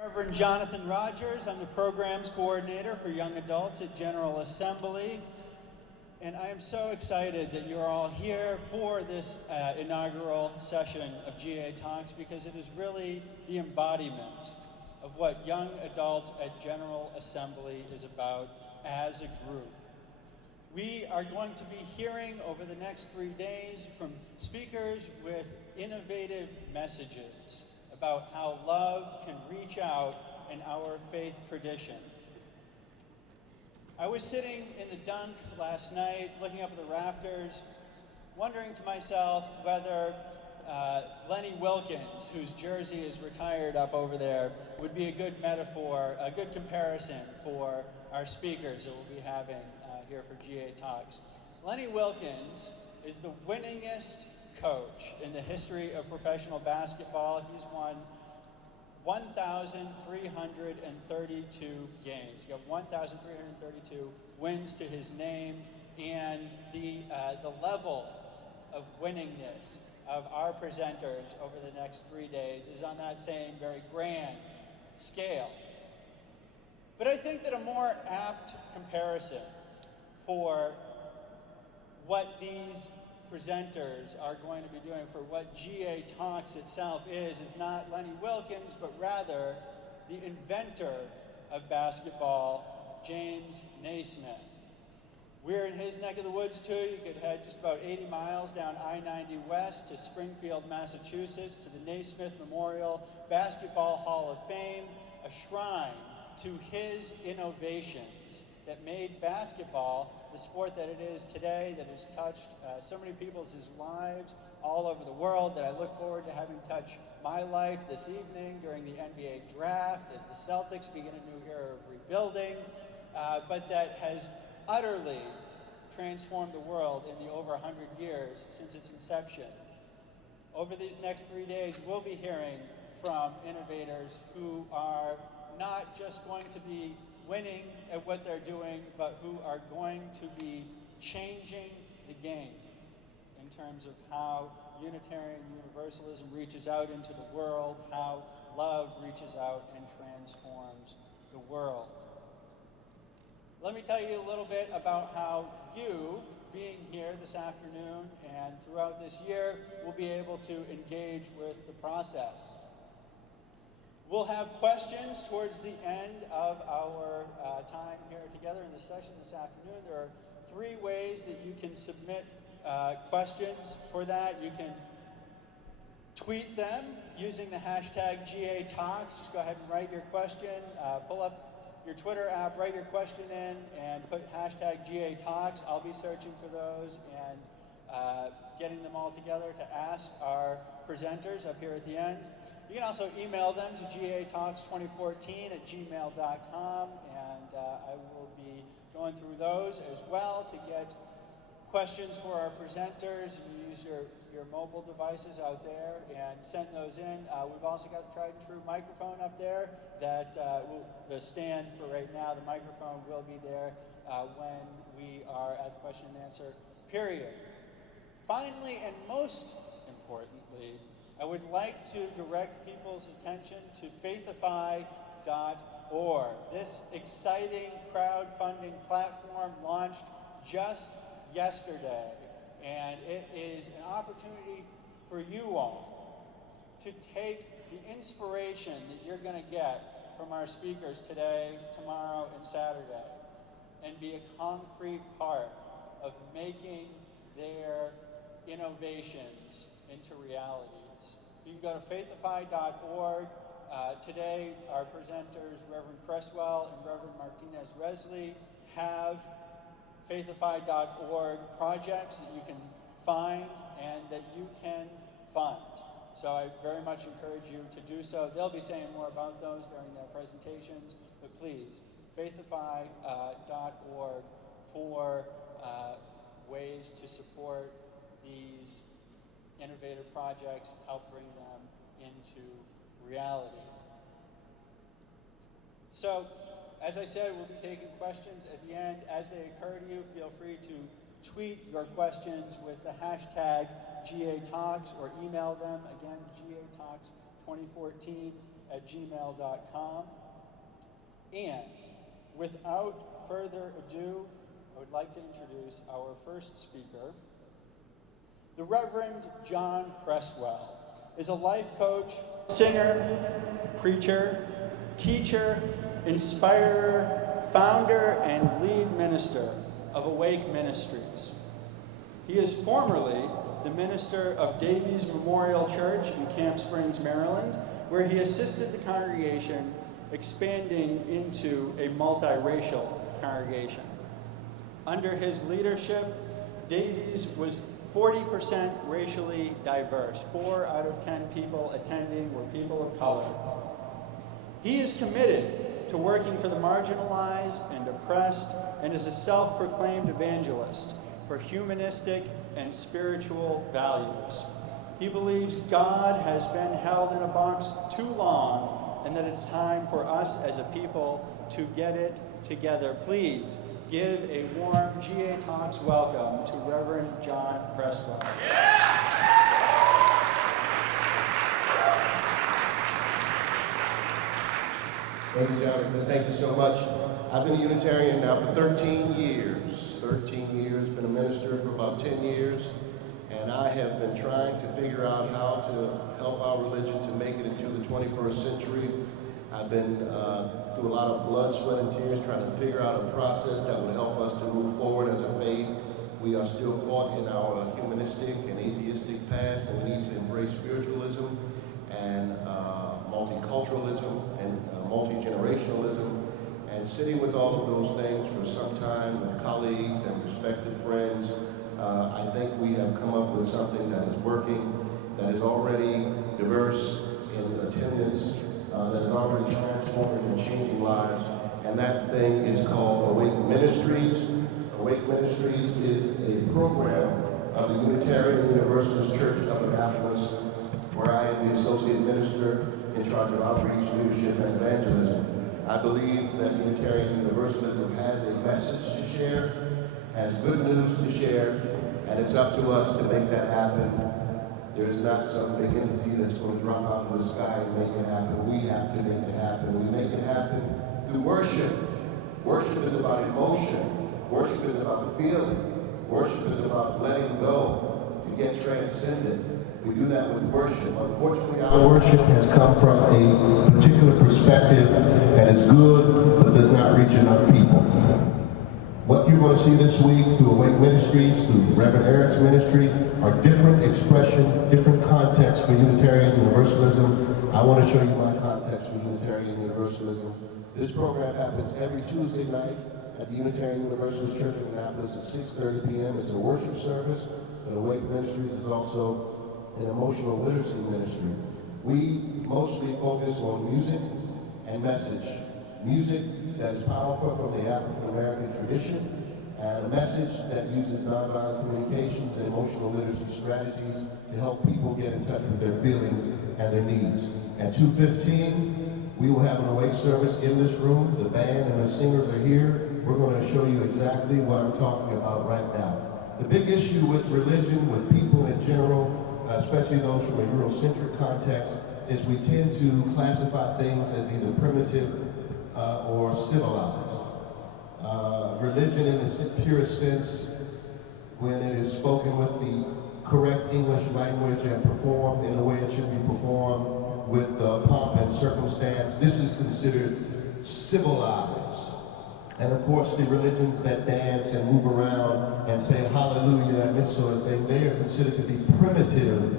Reverend Jonathan Rogers. I'm the Programs Coordinator for Young Adults at General Assembly. And I am so excited that you're all here for this inaugural session of GA Talks, because it is really the embodiment of what young adults at General Assembly is about as a group. We are going to be hearing over the next 3 days from speakers with innovative messages about how love can reach out in our faith tradition. I was sitting in the dunk last night, looking up at the rafters, wondering to myself whether Lenny Wilkens, whose jersey is retired up over there, would be a good metaphor, a good comparison for our speakers that we'll be having here for GA Talks. Lenny Wilkens is the winningest coach in the history of professional basketball. He's won 1,332 games. He's got 1,332 wins to his name, and the level of winningness of our presenters over the next 3 days is on that same very grand scale. But I think that a more apt comparison for what these presenters are going to be doing, for what GA Talks itself is not Lenny Wilkens, but rather the inventor of basketball, James Naismith. We're in his neck of the woods too. You could head just about 80 miles down I-90 West to Springfield, Massachusetts, to the Naismith Memorial Basketball Hall of Fame, a shrine to his innovations that made basketball the sport that it is today, that has touched so many people's lives all over the world, that I look forward to having touch my life this evening during the NBA draft as the Celtics begin a new era of rebuilding, but that has utterly transformed the world in the over 100 years since its inception. Over these next 3 days, we'll be hearing from innovators who are not just going to be winning at what they're doing, but who are going to be changing the game in terms of how Unitarian Universalism reaches out into the world, how love reaches out and transforms the world. Let me tell you a little bit about how you, being here this afternoon and throughout this year, will be able to engage with the process. We'll have questions towards the end of our time here together in the session this afternoon. There are 3 ways that you can submit questions for that. You can tweet them using the hashtag GA Talks. Just go ahead and write your question. Pull up your Twitter app, write your question in, and put hashtag GA Talks. I'll be searching for those and getting them all together to ask our presenters up here at the end. You can also email them to gatalks2014@gmail.com, and I will be going through those as well to get questions for our presenters. You use your mobile devices out there and send those in. We've also got the tried and true microphone up there that the stand for right now, the microphone will be there when we are at the question and answer period. Finally, and most importantly, I would like to direct people's attention to faithify.org. This exciting crowdfunding platform launched just yesterday, and it is an opportunity for you all to take the inspiration that you're going to get from our speakers today, tomorrow, and Saturday, and be a concrete part of making their innovations into realities. You can go to faithify.org. Today, our presenters, Reverend Cresswell and Reverend Martinez-Resley, have faithify.org projects that you can find and that you can fund. So I very much encourage you to do so. They'll be saying more about those during their presentations, but please, faithify.org for ways to support these innovative projects, help bring them into reality. So, as I said, we'll be taking questions at the end. As they occur to you, feel free to tweet your questions with the hashtag GA Talks or email them, again, GA Talks 2014@gmail.com. And without further ado, I would like to introduce our first speaker. The Reverend John Cresswell is a life coach, singer, preacher, teacher, inspirer, founder, and lead minister of Awake Ministries. He is formerly the minister of Davies Memorial Church in Camp Springs, Maryland, where he assisted the congregation expanding into a multiracial congregation. Under his leadership, Davies was 40% racially diverse. 4 out of 10 people attending were people of color. He is committed to working for the marginalized and oppressed and is a self-proclaimed evangelist for humanistic and spiritual values. He believes God has been held in a box too long and that it's time for us as a people to get it together. Please give a warm GA Talks welcome to Reverend John Cresswell. Thank you, Jonathan. Thank you so much. I've been a Unitarian now for 13 years. 13 years, been a minister for about 10 years, and I have been trying to figure out how to help our religion to make it into the 21st century. I've been through a lot of blood, sweat, and tears trying to figure out a process that would help us to move forward as a faith. We are still caught in our humanistic and atheistic past, and we need to embrace spiritualism and multiculturalism and multi-generationalism. And sitting with all of those things for some time with colleagues and respected friends, I think we have come up with something that is working, that is already diverse in attendance, that is already transforming and changing lives, and that thing is called Awake Ministries. Awake Ministries is a program of the Unitarian Universalist Church of Annapolis, where I am the associate minister in charge of outreach, leadership, and evangelism. I believe that Unitarian Universalism has a message to share, has good news to share, and it's up to us to make that happen. There is not some big entity that's going to drop out of the sky and make it happen. We have to make it happen. We make it happen through worship. Worship is about emotion. Worship is about feeling. Worship is about letting go to get transcendent. We do that with worship. Unfortunately, our worship has come from a particular perspective that is good but does not reach enough people. What you're going to see this week through Awake Ministries, through Reverend Eric's ministry, are different expression, different context for Unitarian Universalism. I want to show you my context for Unitarian Universalism. This program happens every Tuesday night at the Unitarian Universalist Church in Annapolis at 6:30 p.m. It's a worship service, but Awake Ministries is also an emotional literacy ministry. We mostly focus on music and message. Music that is powerful from the African American tradition, and a message that uses nonviolent communications and emotional literacy strategies to help people get in touch with their feelings and their needs. At 2:15, we will have an Awake service in this room. The band and the singers are here. We're going to show you exactly what I'm talking about right now. The big issue with religion, with people in general, especially those from a Eurocentric context, is we tend to classify things as either primitive or civilized. Religion in its purest sense, when it is spoken with the correct English language and performed in the way it should be performed with pomp and circumstance, this is considered civilized. And of course, the religions that dance and move around and say hallelujah and this sort of thing, they are considered to be primitive.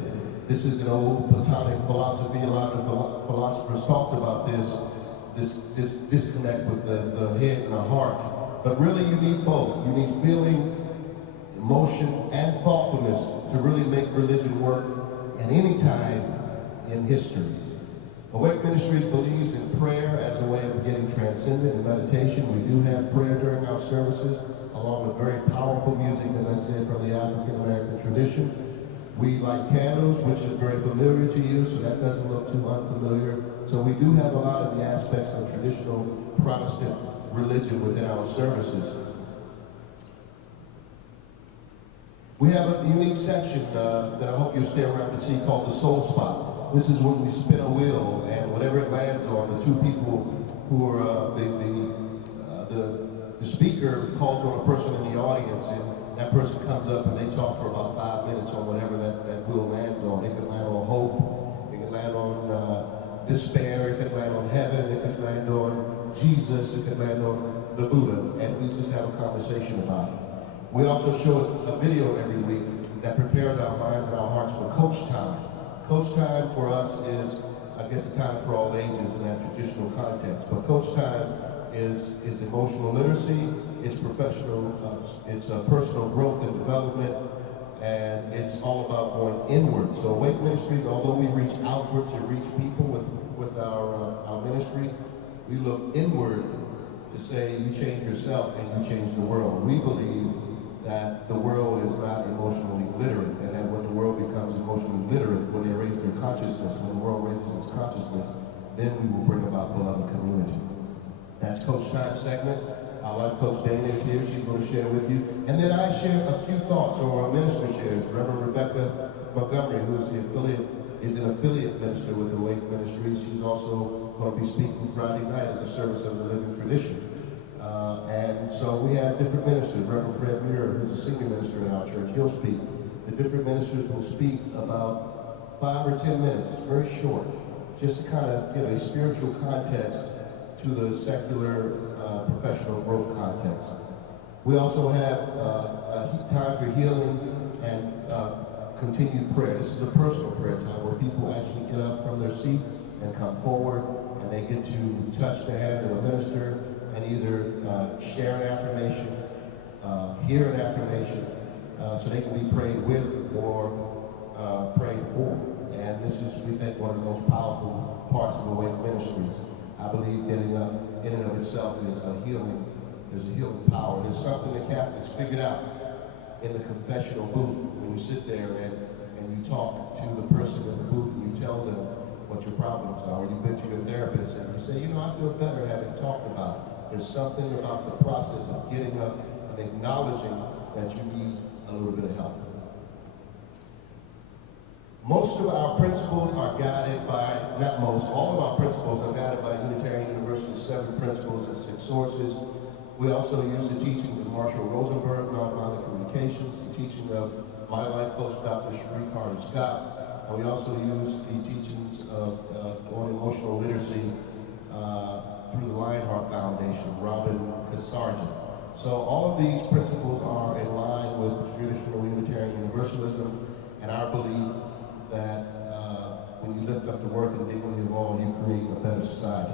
This is an old Platonic philosophy. A lot of philosophers talked about this disconnect with the head and the heart. But really you need both. You need feeling, emotion, and thoughtfulness to really make religion work at any time in history. Awake Ministries believes in prayer as a way of getting transcendent in meditation. We do have prayer during our services, along with very powerful music, as I said, from the African American tradition. We light candles, which is very familiar to you, so that doesn't look too unfamiliar. So we do have a lot of the aspects of traditional Protestant religion within our services. We have a unique section that I hope you'll stay around to see called the Soul Spot. This is when we spin a wheel, and whatever it lands on, the two people who are the speaker calls on a person in the audience, and that person comes up and they talk for about 5 minutes on whatever that wheel lands on. It could land on hope, it could land on despair, it could land on heaven, it could land on Jesus, it could land on the Buddha, and we just have a conversation about it. We also show a video every week that prepares our minds and our hearts for Coach Time. Coach Time for us is, I guess, a time for all ages in that traditional context. But Coach Time is emotional literacy, it's professional, it's personal growth and development, and it's all about going inward. So Awake Ministries, although we reach outward to reach people with our ministry, we look inward to say you change yourself and you change the world. We believe that the world is not emotionally literate, and that when the world becomes emotionally literate, when they raise their consciousness, when the world raises its consciousness, then we will bring about beloved community. That's Coach Time's segment. Our life coach Dana is here. She's going to share with you. And then I share a few thoughts, or our minister shares. Reverend Rebecca Montgomery, who is an affiliate minister with Awake Ministries. She's also going to be speaking Friday night at the Service of the Living Tradition. And so we have different ministers. Reverend Fred Muir, who's a senior minister in our church, he'll speak. The different ministers will speak about 5 or 10 minutes. It's very short, just to kind of give a spiritual context to the secular professional growth context. We also have a time for healing and continued prayer. This is a personal prayer time where people actually get up from their seat and come forward, and they get to touch the hand of a minister and either share an affirmation, hear an affirmation, so they can be prayed with or prayed for. And this is, we think, one of the most powerful parts of Awake Ministries. I believe getting up in and of itself is a healing. There's a healing power. There's something that Catholics figured out in the confessional booth when you sit there and you talk to the person in the booth and you tell them what your problems are. Or you've been to your therapist and you say, you know, I feel better having talked about it. There's something about the process of getting up and acknowledging that you need a little bit of help. Most of our principles are guided by, not most, all of our principles are guided by Unitarian Universalist 7 principles and 6 sources. We also use the teachings of Marshall Rosenberg, Nonviolent Communications, the teaching of my life coach, Dr. Sheree Carter Scott, and we also use the teachings of on emotional literacy through the Lionheart Foundation, Robin Casargent. So all of these principles are in line with traditional Unitarian Universalism and our belief that when you lift up the worth and dignity of all, you create a better society.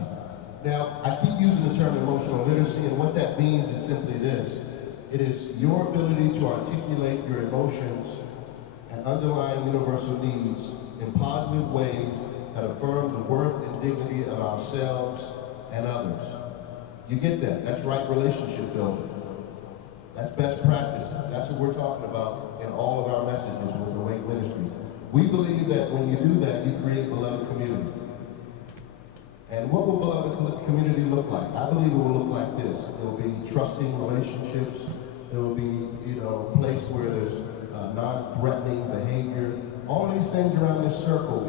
Now, I keep using the term emotional literacy, and what that means is simply this. It is your ability to articulate your emotions and underlying universal needs in positive ways that affirm the worth and dignity of ourselves and others. You get that? That's right relationship building. That's best practice. That's what we're talking about in all of our messages with Awake Ministries. We believe that when you do that, you create beloved community. And what will beloved community look like? I believe it will look like this. It will be trusting relationships. It will be, a place where there's non-threatening behavior. All these things around this circle,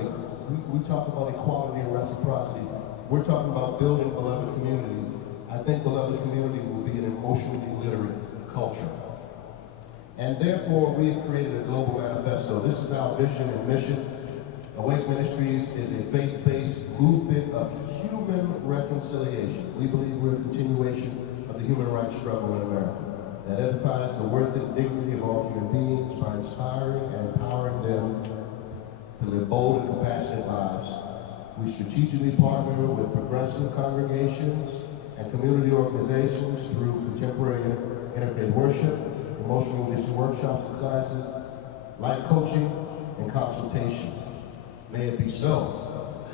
we talk about equality and reciprocity. We're talking about building beloved community. I think beloved community will be an emotionally literate culture. And therefore, we have created a global manifesto. This is our vision and mission. Awake Ministries is a faith-based movement of human reconciliation. We believe we're a continuation of the human rights struggle in America that edifies the worth and dignity of all human beings by inspiring and empowering them to live bold and compassionate lives. We strategically partner with progressive congregations and community organizations through contemporary interfaith worship, emotional literacy workshops and classes, life coaching, and consultation. May it be so.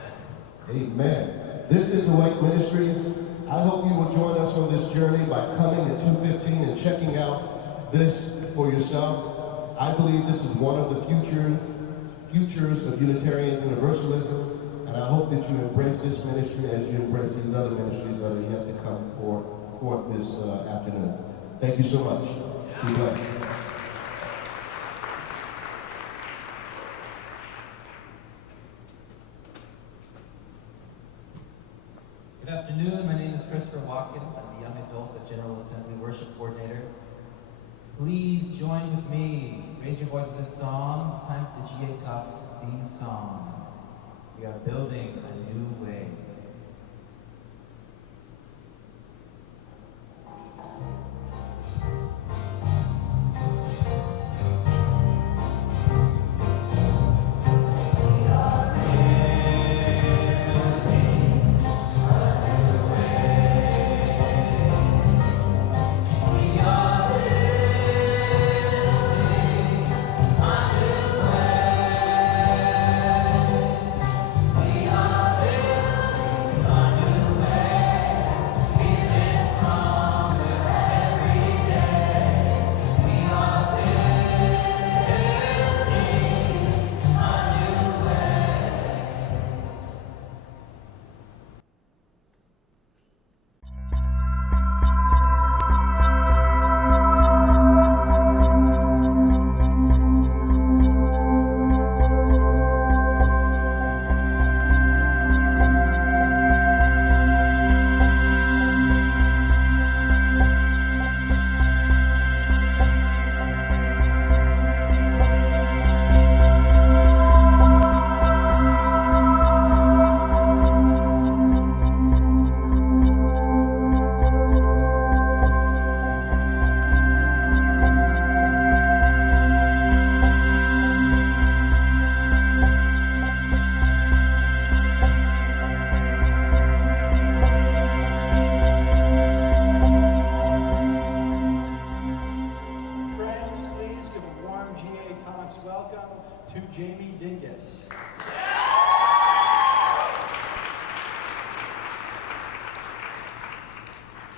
Amen. This is Awake Ministries. I hope you will join us on this journey by coming at 2:15 and checking out this for yourself. I believe this is one of the futures of Unitarian Universalism, and I hope that you embrace this ministry as you embrace these other ministries that are yet to come forth this afternoon. Thank you so much. Be blessed. Good afternoon. My name is Christopher Watkins. I'm the Young Adults at General Assembly Worship Coordinator. Please join with me. Raise your voices in song. It's time for the GA Talks theme song. We are building a new way.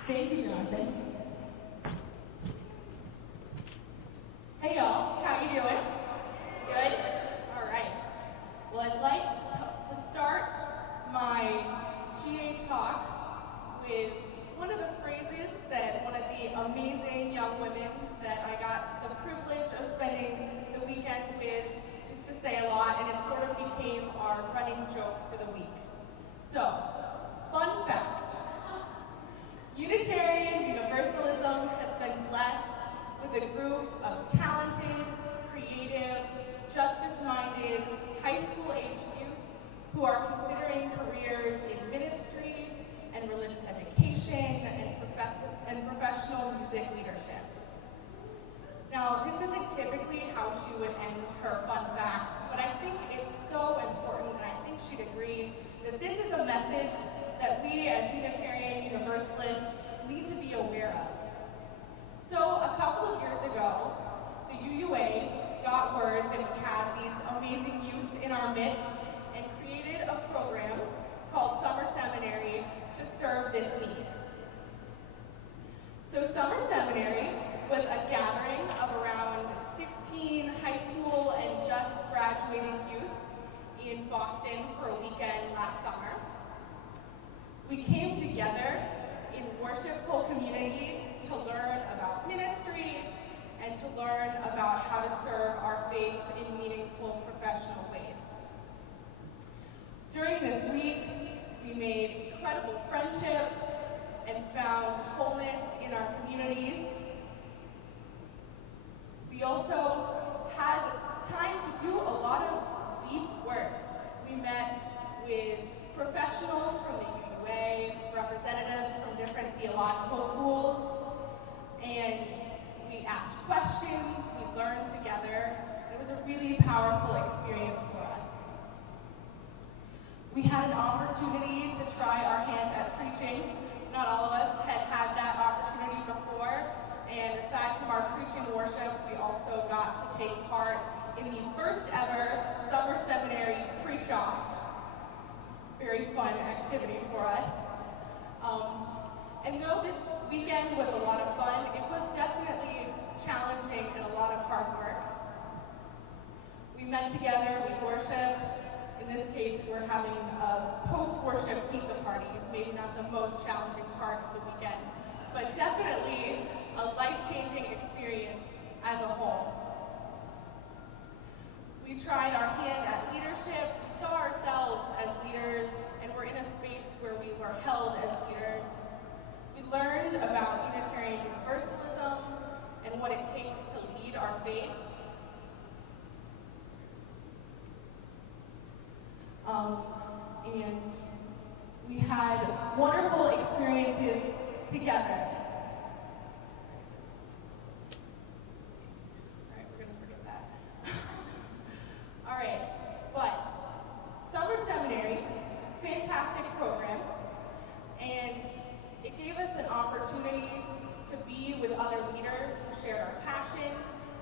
Thank you, Jonathan. Hey y'all, how you doing? Good? All right. Well, I'd like to start my GA talk with one of the phrases that one of the amazing young women that I got the privilege of spending the weekend with used to say a lot, and it sort of became our running joke for the week. So, fun fact. Unitarian Universalism has been blessed with a group of talented, creative, justice-minded, high school-aged youth who are considering careers in ministry and religious education and professional music leadership. Now, this isn't typically how she would end her fun facts, but I think it's so important, and I think she'd agree that this is a message that we as Unitarian Universalists need to be aware of. So a couple of years ago, the UUA got word that we had these amazing youth in our midst and created a program called Summer Seminary to serve this need. So Summer Seminary was a gathering of around 16 high school and just graduating youth in Boston for a weekend last summer. We came together in worshipful community to learn about ministry and to learn about how to serve our faith in meaningful professional ways. During this week, we made incredible friendships and found wholeness in our communities. We also had time to do a lot of deep work. We met with professionals from the UUA, representatives from different theological schools, and we asked questions, we learned together. It was a really powerful experience for us. We had an opportunity to try our hand at preaching. Not all of us had had that opportunity before, and aside from our preaching worship, we also got to take part in the first ever Summer Seminary Preach-Off. Very fun activity for us. And though this weekend was a lot of fun, it was definitely challenging and a lot of hard work. We met together, we worshiped. In this case, we're having a post-worship pizza party, maybe not the most challenging part of the weekend, but definitely a life-changing experience as a whole. We tried our hand at leadership. We saw ourselves as leaders, and we're in a space where we were held as wonderful experiences together. All right, we're gonna forget that. All right, but Summer Seminary, fantastic program, and it gave us an opportunity to be with other leaders who shared our passion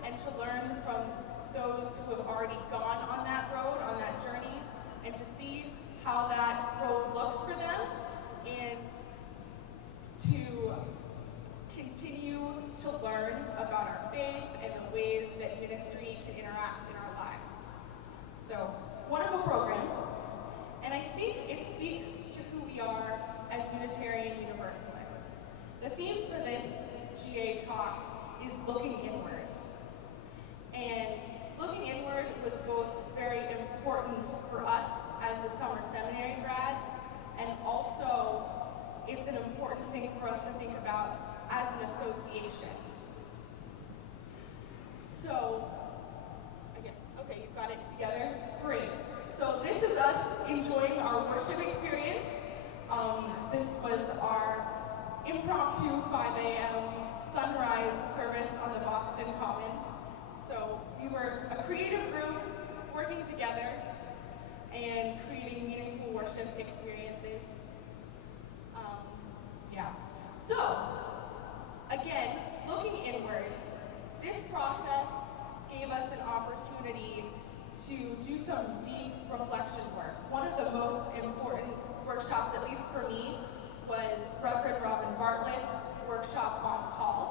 and to learn from those who have already gone on that road, on that journey, and to see how that road looks for them and to continue to learn about our faith and the ways that ministry can interact in our lives. So, wonderful program, and I think it speaks to who we are as Unitarian Universalists. The theme for this GA talk is looking inward. And looking inward was both very important for us as the summer seminary grads, and also it's an important thing for us to think about as an association. So, again, okay, you've got it together? Great. So this is us enjoying our worship experience. This was our impromptu 5 a.m. sunrise service on the Boston Common. So we were a creative group working together and creating meaningful worship experiences. Yeah. So, again, looking inward, this process gave us an opportunity to do some deep reflection work. One of the most important workshops, at least for me, was Reverend Robin Bartlett's workshop on call.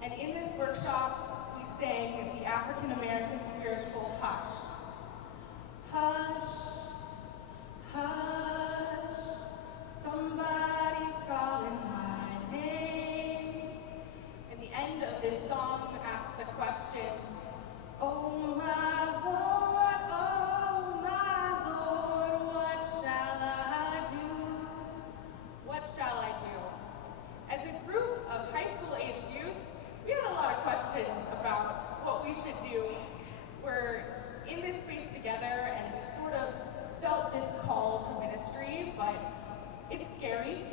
And in this workshop, we sang the African American spiritual Hush. Hush, hush, somebody's calling my name. And the end of this song asks the question, oh my Lord, what shall I do? What shall I do? As a group of high school aged youth, we had a lot of questions about what we should do. We're in this space together and we've sort of felt this call to ministry, but it's scary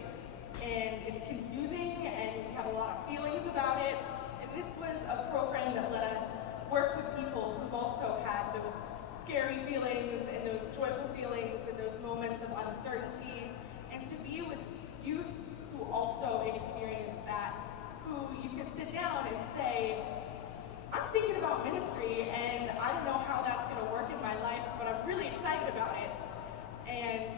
and it's confusing and we have a lot of feelings about it. And this was a program that let us work with people who've also had those scary feelings and those joyful feelings and those moments of uncertainty, and to be with youth who also experience that, who you can sit down and say, I'm thinking about ministry and I don't know how that's going to work in my life, but I'm really excited about it. And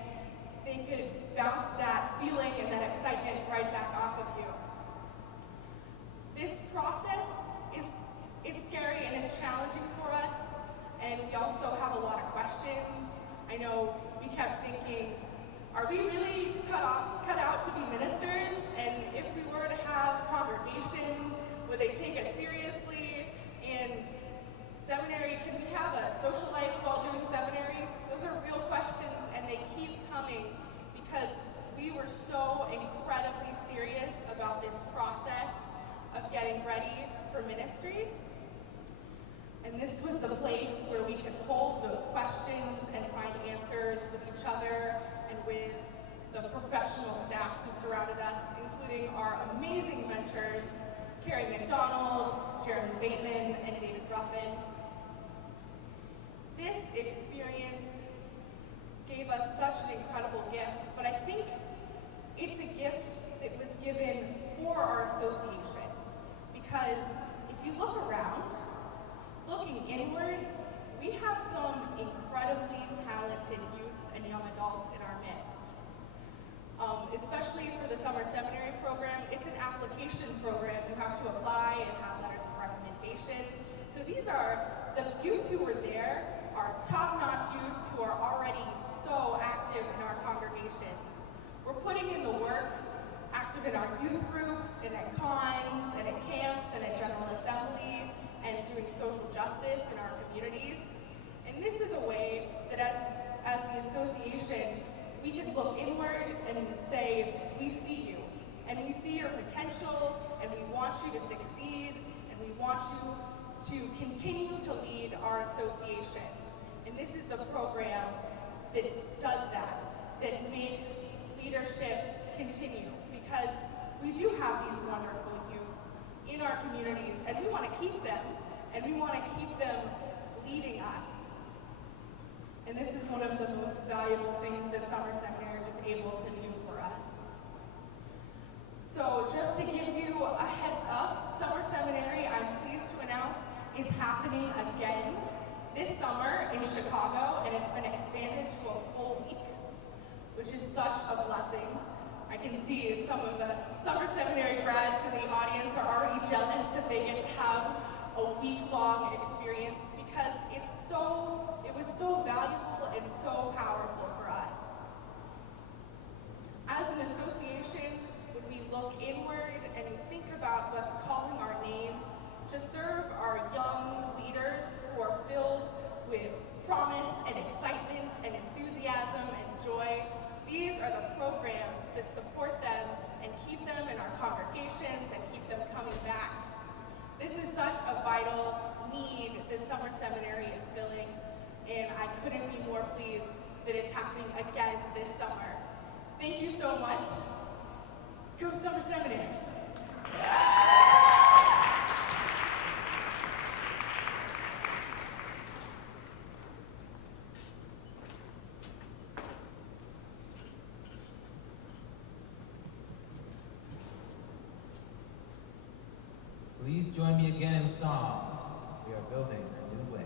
they could bounce that feeling and that excitement right back off of you. This process it's scary and it's challenging for us, and we also have a lot of questions. I know we kept thinking, are we really cut out to be ministers? And if we were to have congregations, would they take us seriously? And seminary, can we have a social life while doing seminary? Those are real questions, and they keep coming because we were so incredibly serious about this process of getting ready for ministry. And this was the place where we could hold those questions and find answers with each other and with the professional staff who surrounded us, including our amazing mentors, Carrie McDonald, Jeremy Bateman, and David Ruffin. This experience gave us such an incredible gift, but I think it's a gift that was given for our association. Because if you look around, looking inward, we have some incredibly talented youth and young adults in our midst. Especially for the summer seminary program, it's an application program. You have to apply and have letters of recommendation. So these are the youth who were there, are top-notch youth who are already so active in our congregations. We're putting in the work, active in our youth groups, and at cons, and at camps, and at General Assembly, and doing social justice in our communities. And this is a way that as the association, we can look inward and say, we see you, and we see your potential, and we want you to succeed, and we want you to continue to lead our association. And this is the program that does that, that makes leaders leadership continue, because we do have these wonderful youth in our communities, and we want to keep them, and we want to keep them leading us. And this is one of the most valuable things that Summer Seminary was able to do for us. So just to give you a heads up, Summer Seminary, I'm pleased to announce, is happening again this summer in Chicago, and it's been expanded to a full week, which is such a blessing. I can see some of the Summer Seminary grads in the audience are already jealous that they get to have a week-long experience, because it was so valuable and so powerful for us. As an association, when we look inward and we think about what's calling our name to serve our young leaders who are filled with promise and excitement and enthusiasm and joy, these are the programs that support them and keep them in our congregations and keep them coming back. This is such a vital need that Summer Seminary is filling, and I couldn't be more pleased that it's happening again this summer. Thank you so much. Go Summer Seminary. Please join me again in song. We are building a new way.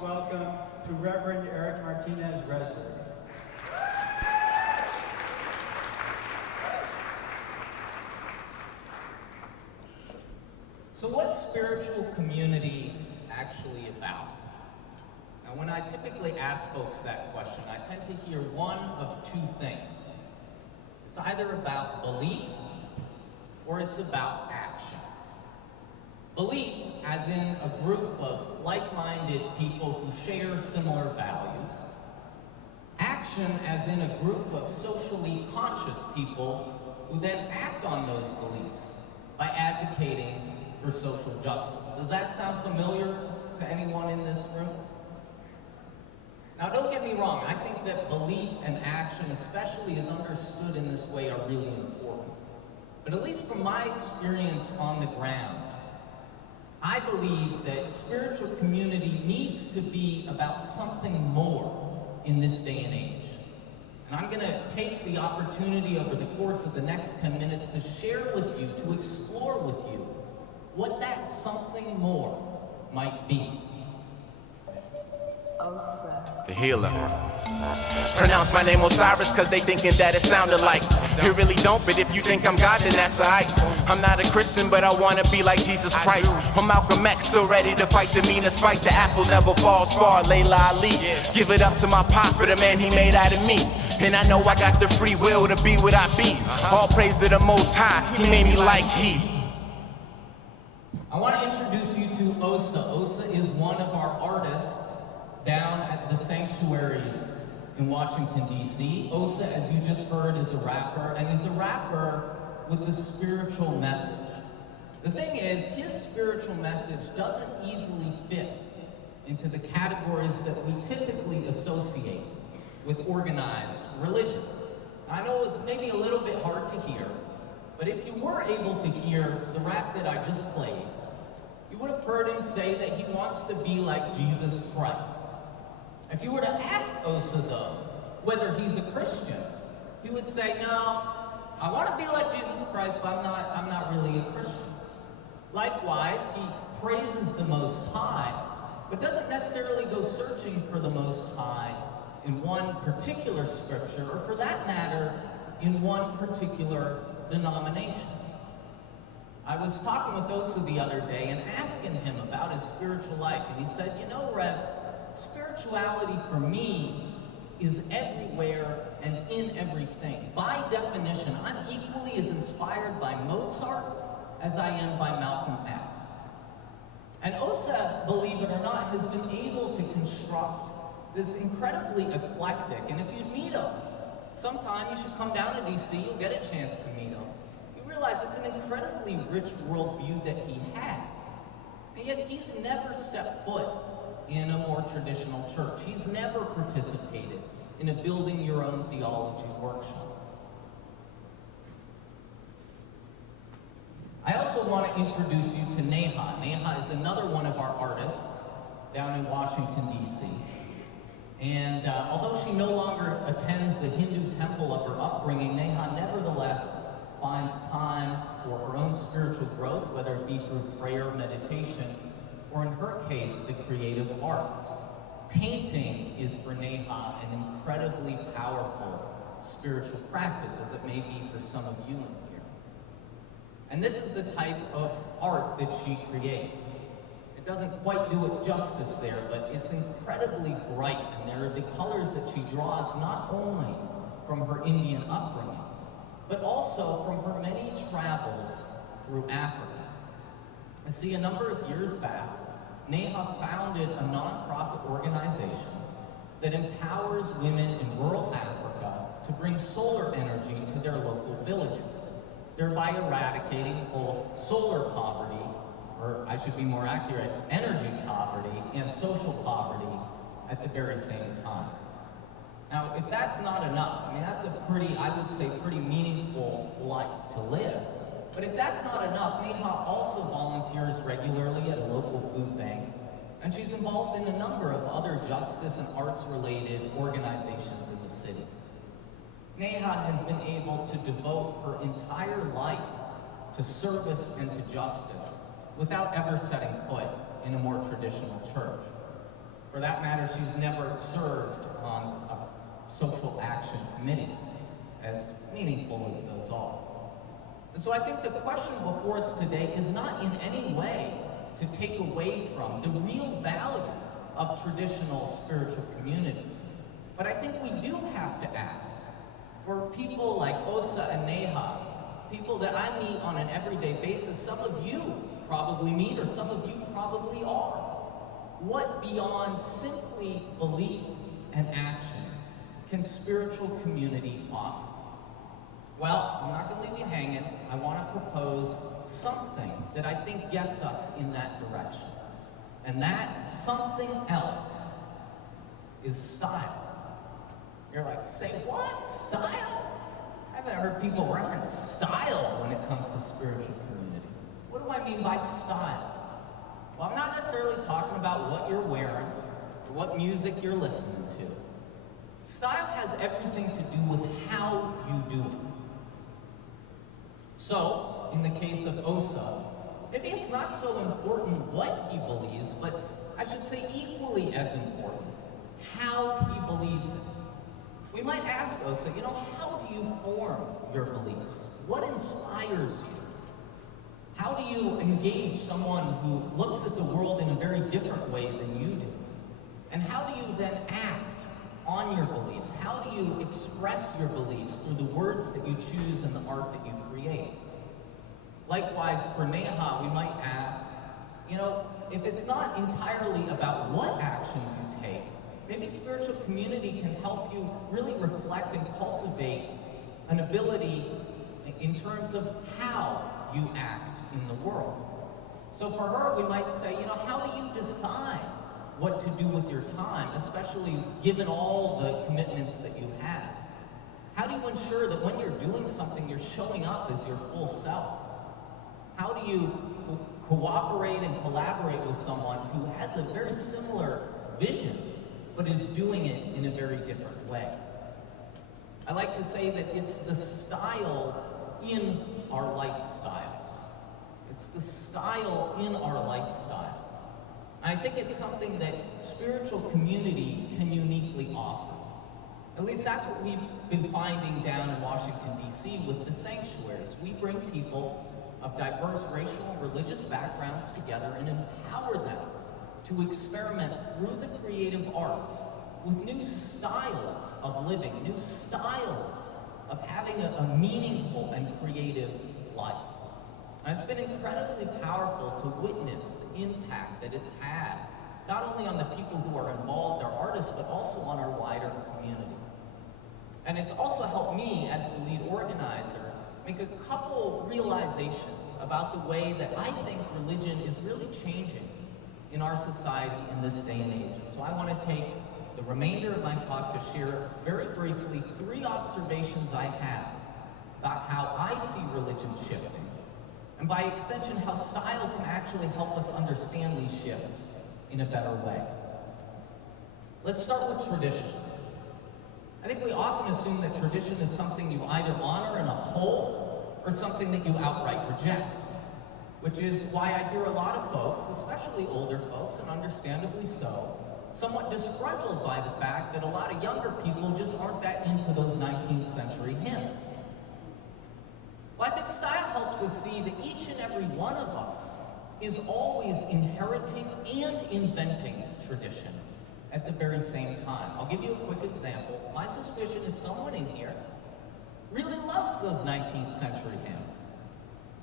Welcome to Reverend Eric Martinez-Resley. So what's spiritual community actually about? Now, when I typically ask folks that question, I tend to hear one of two things. It's either about belief or it's about action. Belief, as in a group of like-minded people who share similar values. Action, as in a group of socially conscious people who then act on those beliefs by advocating for social justice. Does that sound familiar to anyone in this room? Now, don't get me wrong. I think that belief and action, especially as understood in this way, are really important. But at least from my experience on the ground, I believe that spiritual community needs to be about something more in this day and age. And I'm going to take the opportunity over the course of the next 10 minutes to share with you, to explore with you, what that something more might be. The healer. Pronounce my name Osiris cause they thinking that it sounded like. You really don't, but if you think I'm God, then that's alright. I'm not a Christian, but I wanna be like Jesus Christ. I'm Malcolm X, so ready to fight the meanest fight. The apple never falls far, Layla Ali. Give it up to my pop for the man he made out of me. And I know I got the free will to be what I be. All praise to the Most High, he made me like he. I want to introduce you to Osa. Osa is one of our artists down at the sanctuaries in Washington, D.C. Osa, as you just heard, is a rapper, and he's a rapper with a spiritual message. The thing is, his spiritual message doesn't easily fit into the categories that we typically associate with organized religion. I know it's maybe a little bit hard to hear, but if you were able to hear the rap that I just played, you would have heard him say that he wants to be like Jesus Christ. If you were to ask Osa, though, whether he's a Christian, he would say, no, I want to be like Jesus Christ, but I'm not really a Christian. Likewise, he praises the Most High, but doesn't necessarily go searching for the Most High in one particular scripture, or for that matter, in one particular denomination. I was talking with Osa the other day and asking him about his spiritual life, and he said, you know, Rev, spirituality for me is everywhere and in everything. By definition, I'm equally as inspired by Mozart as I am by Malcolm X. And Osa, believe it or not, has been able to construct this incredibly eclectic, and if you meet him, sometime you should come down to DC, you'll get a chance to meet him. You realize it's an incredibly rich worldview that he has. And yet he's never stepped foot in a more traditional church. He's never participated in a building your own theology workshop. I also want to introduce you to Neha. Neha is another one of our artists down in Washington, D.C. And although she no longer attends the Hindu temple of her upbringing, Neha nevertheless finds time for her own spiritual growth, whether it be through prayer, meditation, or in her case, the creative arts. Painting is for Neha an incredibly powerful spiritual practice, as it may be for some of you in here. And this is the type of art that she creates. It doesn't quite do it justice there, but it's incredibly bright, and there are the colors that she draws not only from her Indian upbringing, but also from her many travels through Africa. And see, a number of years back, Neha founded a nonprofit organization that empowers women in rural Africa to bring solar energy to their local villages, thereby eradicating both solar poverty, or I should be more accurate, energy poverty and social poverty at the very same time. Now, if that's not enough, I mean, that's a pretty, I would say, pretty meaningful life to live. But if that's not enough, Neha also volunteers regularly at a local food bank, and she's involved in a number of other justice and arts-related organizations in the city. Neha has been able to devote her entire life to service and to justice without ever setting foot in a more traditional church. For that matter, she's never served on a social action committee, as meaningful as those are. And so I think the question before us today is not in any way to take away from the real value of traditional spiritual communities. But I think we do have to ask, for people like Osa and Neha, people that I meet on an everyday basis, some of you probably meet, or some of you probably are, what beyond simply belief and action can spiritual community offer? Well, I'm not going to leave you hanging. I want to propose something that I think gets us in that direction. And that something else is style. You're like, say what? Style? I haven't heard people reference style when it comes to spiritual community. What do I mean by style? Well, I'm not necessarily talking about what you're wearing or what music you're listening to. Style has everything to do with how you do it. So, in the case of Osa, maybe it's not so important what he believes, but I should say equally as important, how he believes it. We might ask Osa, you know, how do you form your beliefs? What inspires you? How do you engage someone who looks at the world in a very different way than you do? And how do you then act on your beliefs? How do you express your beliefs through the words that you choose and the art that you create? Likewise, for Neha, we might ask, you know, if it's not entirely about what actions you take, maybe spiritual community can help you really reflect and cultivate an ability in terms of how you act in the world. So for her, we might say, how do you decide what to do with your time, especially given all the commitments that you have? How do you ensure that when you're doing something, you're showing up as your full self? How do you cooperate and collaborate with someone who has a very similar vision, but is doing it in a very different way? I like to say that it's the style in our lifestyles. It's the style in our lifestyles. And I think it's something that spiritual community can uniquely offer. At least that's what we've been finding down in Washington, D.C. with the sanctuaries. We bring people of diverse racial and religious backgrounds together and empower them to experiment through the creative arts with new styles of living, new styles of having a meaningful and creative life. And it's been incredibly powerful to witness the impact that it's had, not only on the people who are involved, our artists, but also on our wider community. And it's also helped me, as the lead organizer, make a couple realizations about the way that I think religion is really changing in our society in this day and age. So I want to take the remainder of my talk to share very briefly 3 observations I have about how I see religion shifting, and by extension, how style can actually help us understand these shifts in a better way. Let's start with tradition. I think we often assume that tradition is something you either honor and uphold, or something that you outright reject, which is why I hear a lot of folks, especially older folks, and understandably so, somewhat disgruntled by the fact that a lot of younger people just aren't that into those 19th century hymns. Well, I think style helps us see that each and every one of us is always inheriting and inventing tradition at the very same time. I'll give you a quick example. My suspicion is someone in here really loves those 19th century hymns,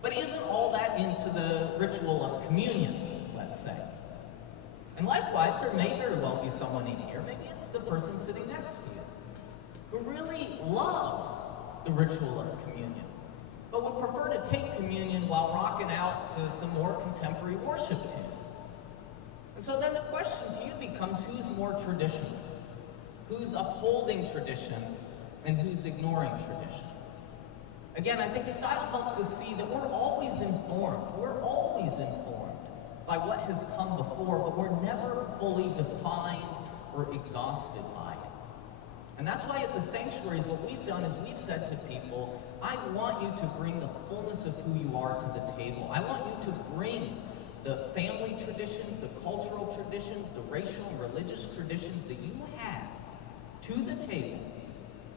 but isn't all that into the ritual of communion, let's say. And likewise, there may very well be someone in here, maybe it's the person sitting next to you, who really loves the ritual of communion, but would prefer to take communion while rocking out to some more contemporary worship tunes. And so then the question to you becomes, who's more traditional? Who's upholding tradition and who's ignoring tradition? Again, I think style helps us see that we're always informed. We're always informed by what has come before, but we're never fully defined or exhausted by it. And that's why at the sanctuary, what we've done is we've said to people, I want you to bring the fullness of who you are to the table. I want you to bring the family traditions, the cultural traditions, the racial and religious traditions that you have to the table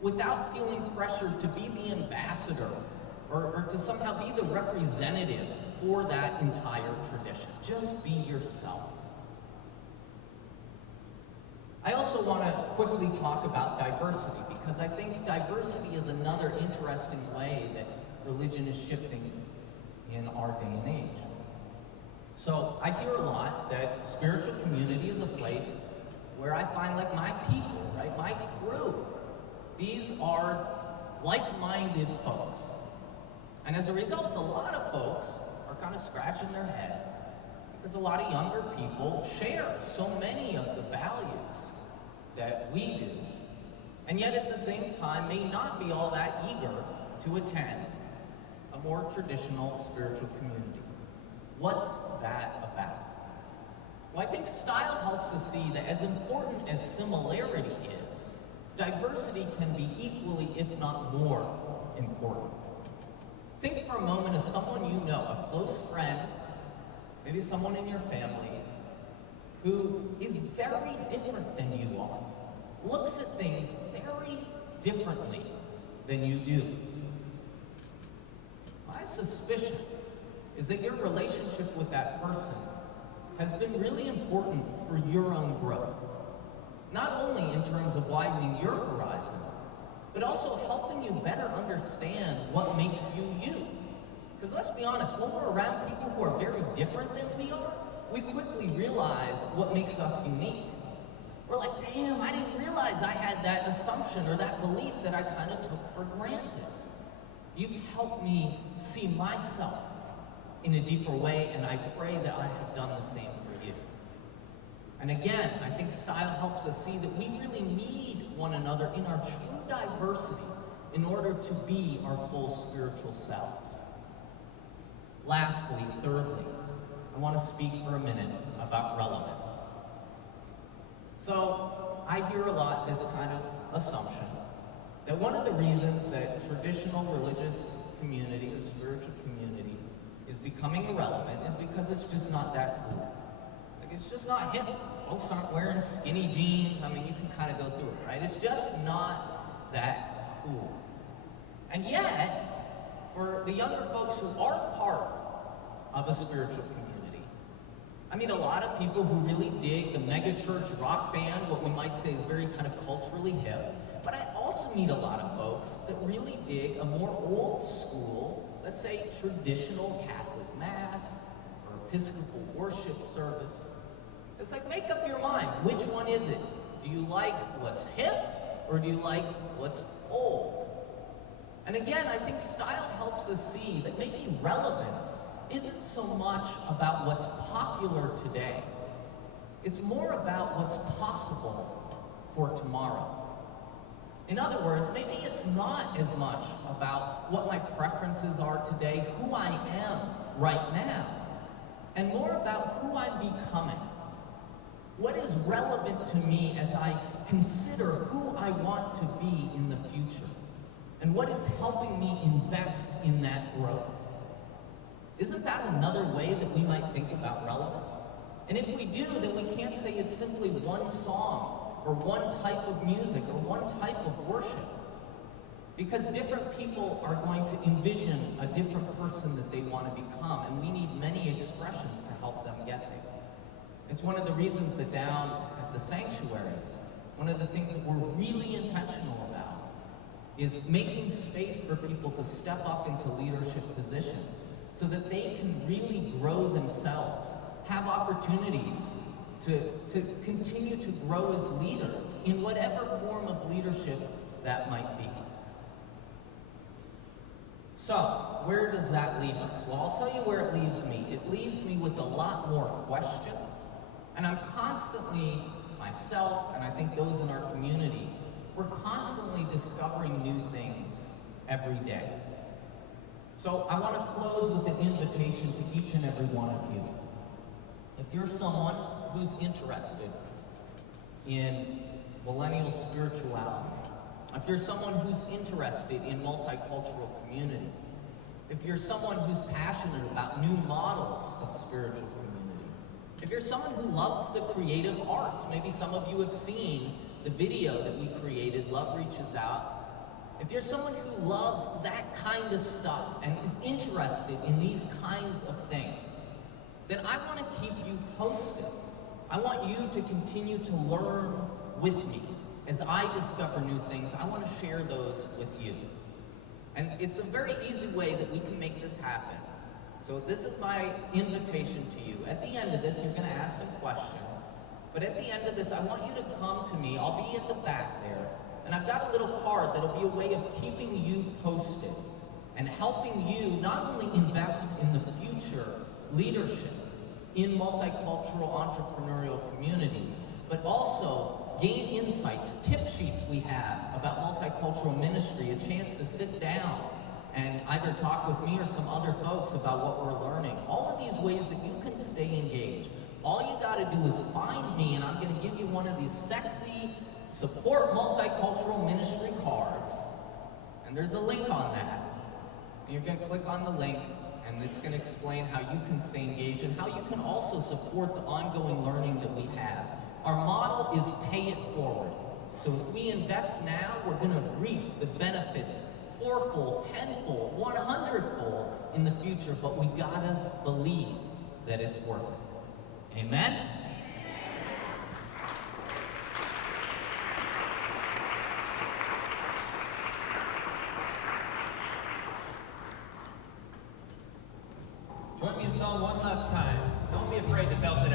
without feeling pressured to be the ambassador or to somehow be the representative for that entire tradition. Just be yourself. I also want to quickly talk about diversity, because I think diversity is another interesting way that religion is shifting in our day and age. So I hear a lot that spiritual community is a place where I find like my people, right? My crew. These are like-minded folks. And as a result, a lot of folks are kind of scratching their head because a lot of younger people share so many of the values that we do, and yet at the same time may not be all that eager to attend a more traditional spiritual community. What's that about? Well, I think style helps us see that as important as similarity is, diversity can be equally, if not more, important. Think for a moment of someone you know, a close friend, maybe someone in your family, who is very different than you are, looks at things very differently than you do. My suspicion is that your relationship with that person has been really important for your own growth. Not only in terms of widening your horizon, but also helping you better understand what makes you you. Because let's be honest, when we're around people who are very different than we are, we quickly realize what makes us unique. We're like, damn, I didn't realize I had that assumption or that belief that I kind of took for granted. You've helped me see myself in a deeper way, and I pray that I have done the same for you. And again, I think style helps us see that we really need one another in our true diversity in order to be our full spiritual selves. Lastly, thirdly, I want to speak for a minute about relevance. So, I hear a lot this kind of assumption that one of the reasons that traditional religious community, the spiritual community, is becoming irrelevant is because it's just not that cool. Like, it's just not hip. Folks aren't wearing skinny jeans. I mean, you can kind of go through it, right? It's just not that cool. And yet, for the younger folks who are part of a spiritual community, I meet a lot of people who really dig the megachurch rock band, what we might say is very kind of culturally hip. But I also meet a lot of folks that really dig a more old school, let's say traditional Catholic Mass or Episcopal worship service. It's like, make up your mind. Which one is it? Do you like what's hip or do you like what's old? And again, I think style helps us see that maybe relevance isn't so much about what's popular today. It's more about what's possible for tomorrow. In other words, maybe it's not as much about what my preferences are today, who I am right now, and more about who I'm becoming. What is relevant to me as I consider who I want to be in the future? And what is helping me invest in that growth? Isn't that another way that we might think about relevance? And if we do, then we can't say it's simply one song or one type of music or one type of worship. Because different people are going to envision a different person that they want to become, and we need many expressions to help them get there. It's one of the reasons that down at the sanctuaries, one of the things that we're really intentional about is making space for people to step up into leadership positions so that they can really grow themselves, have opportunities to continue to grow as leaders in whatever form of leadership that might be. So, where does that leave us? Well, I'll tell you where it leaves me. It leaves me with a lot more questions, and I'm constantly, myself, and I think those in our community, we're constantly discovering new things every day. So I want to close with an invitation to each and every one of you. If you're someone who's interested in millennial spirituality, if you're someone who's interested in multicultural community, if you're someone who's passionate about new models of spiritual community, if you're someone who loves the creative arts, maybe some of you have seen the video that we created, Love Reaches Out. If you're someone who loves that kind of stuff and is interested in these kinds of things, then I want to keep you posted. I want you to continue to learn with me. As I discover new things, I want to share those with you. And it's a very easy way that we can make this happen. So this is my invitation to you. At the end of this, you're going to ask some questions. But at the end of this, I want you to come to me. I'll be at the back there. And I've got a little card that'll be a way of keeping you posted and helping you not only invest in the future leadership in multicultural entrepreneurial communities, but also gain insights, tip sheets we have about multicultural ministry, a chance to sit down and either talk with me or some other folks about what we're learning. All of these ways that you can stay engaged. All you got to do is find me, and I'm going to give you one of these sexy Support Multicultural Ministry cards. And there's a link on that. And you're going to click on the link, and it's going to explain how you can stay engaged and how you can also support the ongoing learning that we have. Our model is pay it forward. So if we invest now, we're going to reap the benefits fourfold, tenfold, 100-fold in the future, but we gotta believe that it's worth it. Amen? Join me in song one last time. Don't be afraid to belt it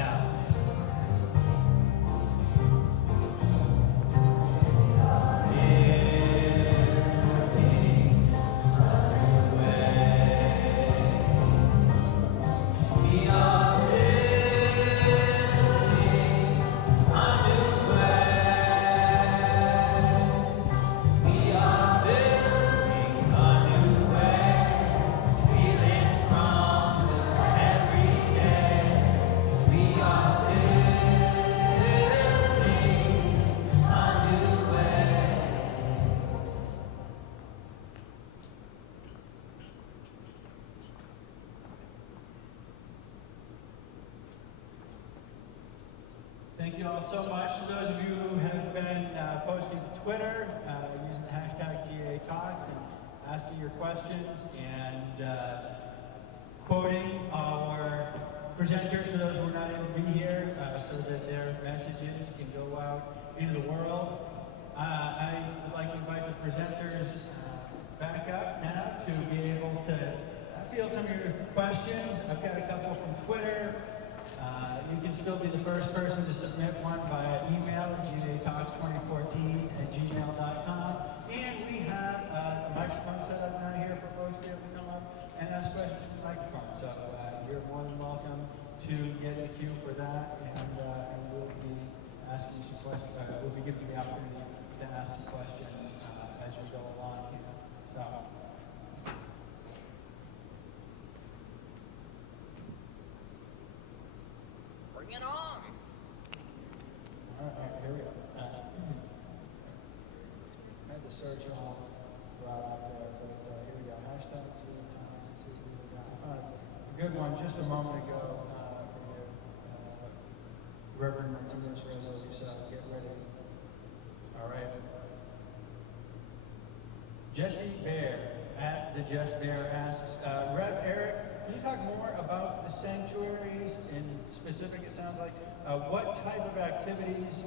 Thank you all so much. To those of you who have been posting to Twitter, using the hashtag GA Talks and asking your questions and quoting our presenters for those who are not able to be here so that their messages can go out into the world. I would like to invite the presenters back up now to be able to field some of your questions. I've got a couple from Twitter. You can still be the first person to submit one via email, gatalks2014@gmail.com. And we have a microphone set up down here for folks to be able to come up and ask questions from the microphone. So you're more than welcome to get a cue for that, and we'll be asking some questions. We'll be giving you the opportunity to ask some questions as we go along here. So. Bring it on. All right, here we go. I had the search all brought up there, but here we go. Hashtag GA Talks. A good one just a moment ago from you, Reverend Martinez Rosas. So get ready. All right. Jesse Bear at the Jess Bear asks, Rev Eric, can you talk more about the sanctuaries? In specific, it sounds like, what type of activities /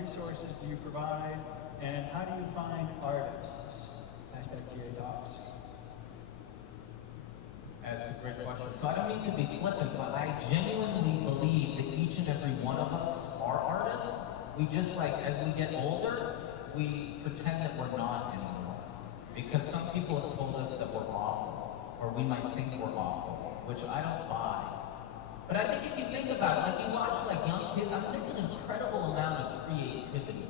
resources do you provide, and how do you find artists? Hashtag GA Talks. That's a great question. So I don't mean to be flippant, but I genuinely believe that each and every one of us are artists. We just like, as we get older, we pretend that we're not anymore. Because some people have told us that we're awful, or we might think we're awful, which I don't buy. But I think if you think about it, like you watch like young kids, I mean, it's an incredible amount of creativity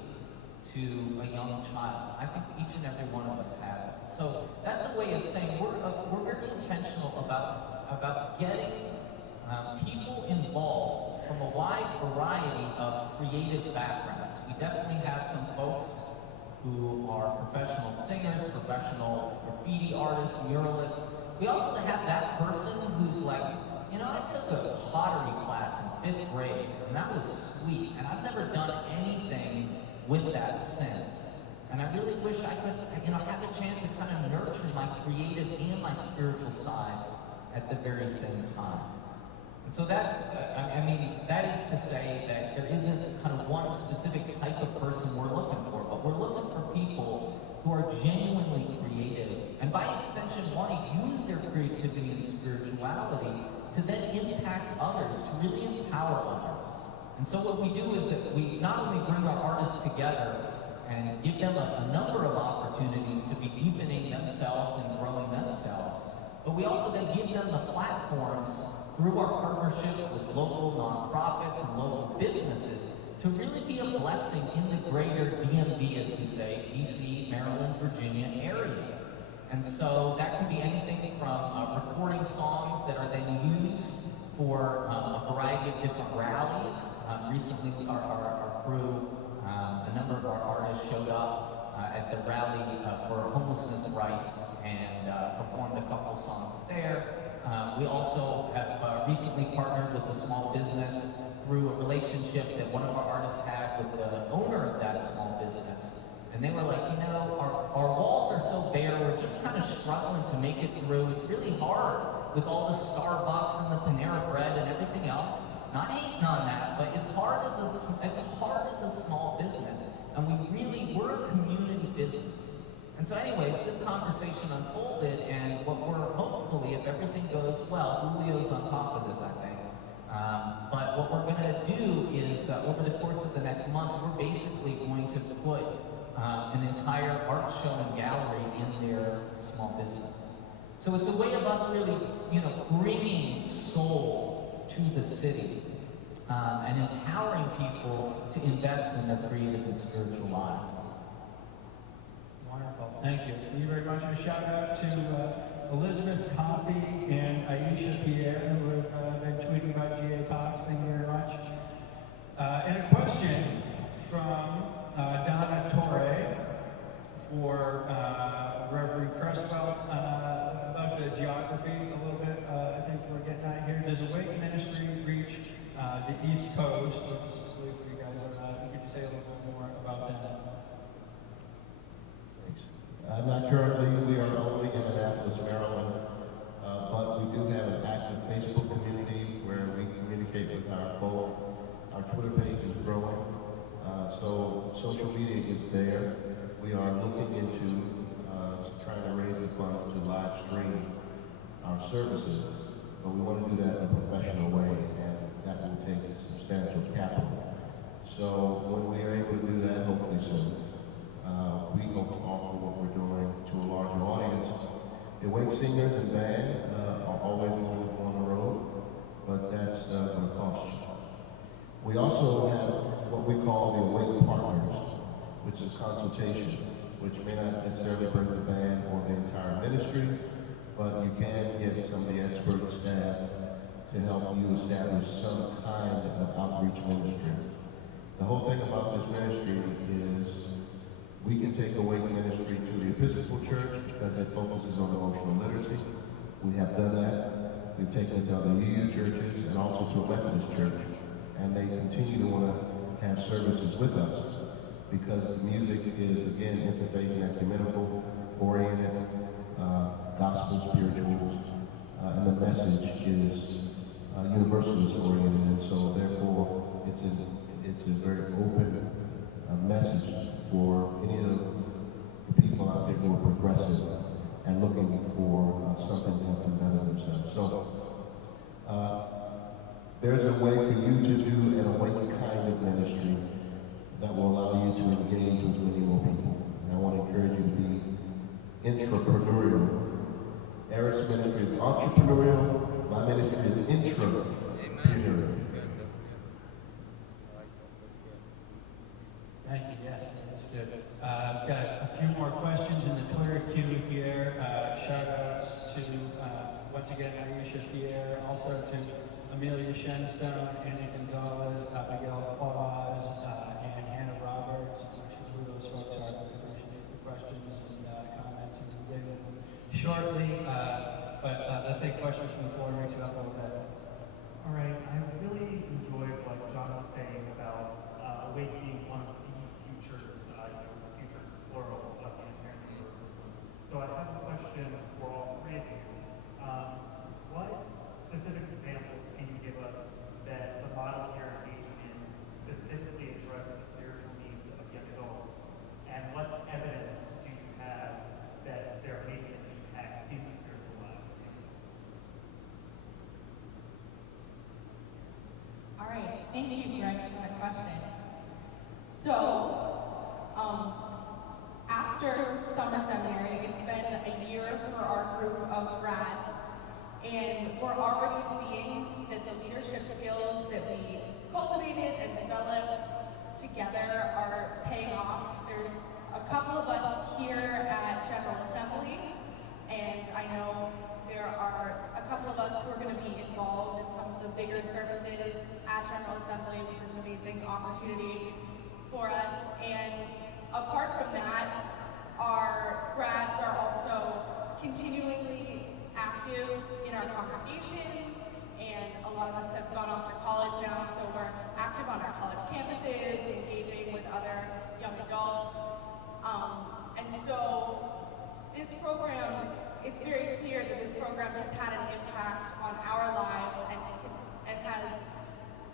to a young child. I think each and every one of us have it. So that's a way of saying we're very intentional about getting people involved from a wide variety of creative backgrounds. We definitely have some folks who are professional singers, professional graffiti artists, muralists. We also have that person who's like, you know, I took a pottery class in 5th grade, and that was sweet, and I've never done anything with that since. And I really wish I could, you know, have the chance to kind of nurture my creative and my spiritual side at the very same time. And so that's, I mean, that is to say that there isn't kind of one specific type of person we're looking for, but we're looking for people who are genuinely creative, and by extension want to use their creativity and spirituality to then impact others, to really empower others. And so what we do is that we not only bring our artists together and give them a number of opportunities to be deepening themselves and growing themselves, but we also then give them the platforms through our partnerships with local nonprofits and local businesses to really be a blessing in the greater DMV, as we say, DC, Maryland, Virginia area. And so that can be anything from recording songs that are then used for a variety of different rallies. Recently, our crew, a number of our artists showed up at the rally for homelessness rights and performed a couple songs there. We also have recently partnered with a small business through a relationship that one of our artists had with the owner of that small business. And they were like, you know, our walls are so bare, we're just kind of struggling to make it through. It's really hard with all the Starbucks and the Panera Bread and everything else. Not hating on that, but it's hard as a small business. And we're a community business. And so anyways, this conversation unfolded, and what we're hopefully, if everything goes well, Julio's on top of this, I think. But what we're gonna do is, over the course of the next month, we're basically going to put an entire art show and gallery in their small business. So it's a way of us really, you know, bringing soul to the city and empowering people to invest in their creative and spiritual lives. Wonderful. Thank you. Thank you very much. A shout out to Elizabeth Coffey and Aisha Pierre, who have been tweeting about GA Talks. Thank you very much. And a question from Donna Torre for Reverend Cresswell about the geography a little bit. I think we're getting at here. Does Awake Ministry reach the East Coast, which is, I believe, where you guys social media is there. We are looking into trying to raise the funds to live stream our services, but we want to do that in a professional way, and that will take substantial capital. So when we are able to do that, hopefully soon, we hope to offer what we're doing to a larger audience. The Wake Singers and Band are always on the road, but that's going to cost you. We also have what we call the Awake Partners, which is consultation, which may not necessarily bring the band or the entire ministry, but you can get some of the expert staff to help you establish some kind of outreach ministry. The whole thing about this ministry is we can take Awake Ministry to the Episcopal Church because it focuses on emotional literacy. We have done that. We've taken it to other UU churches and also to a Methodist church. And they continue to want to have services with us because the music is, again, interfaith and ecumenical, oriented, gospel spirituals, and the message is universalist oriented. And so, therefore, it's a very open message for any of the people out there who are progressive and looking for something to help them better themselves. So, there's a way for you to do an awake kind of ministry that will allow you to engage with many more people. And I want to encourage you to be intrapreneurial. Eric's ministry is entrepreneurial. My ministry is intrapreneurial. Thank you. Yes, this is good. I've got a few more questions in the Twitter queue here. Shout outs to, once again, Aisha Pierre, also to Amelia Shenstone, Annie Gonzalez, Abigail Paz, and Hannah Roberts. I'm sure who those folks are. I appreciate the questions and comments and some getting them shortly. But let's take questions from the floor and mix it up a little bit. All right, I really enjoyed what John was saying about awakening one of the futures, futures plural of the Unitarian Universalism. So I have a question for all three of you. What specific examples can you give us that the models you're engaging in specifically address the spiritual needs of young adults? And what evidence do you have that they're making an impact in the spiritual lives of young adults? All right, thank you, Greg, for that question. So, after summer seminary, it's been a year for our group of grads, and we're already seeing that the leadership skills that we cultivated and developed together are paying off. There's a couple of us here at General Assembly, and I know there are a couple of us who are going to be involved in some of the bigger services at General Assembly, which is an amazing opportunity for us. And apart from that, our grads are also continually active in our congregations, and a lot of us have gone off to college now, so we're active on our college campuses, engaging with other young adults. And so this program, it's very clear that this program has had an impact on our lives and has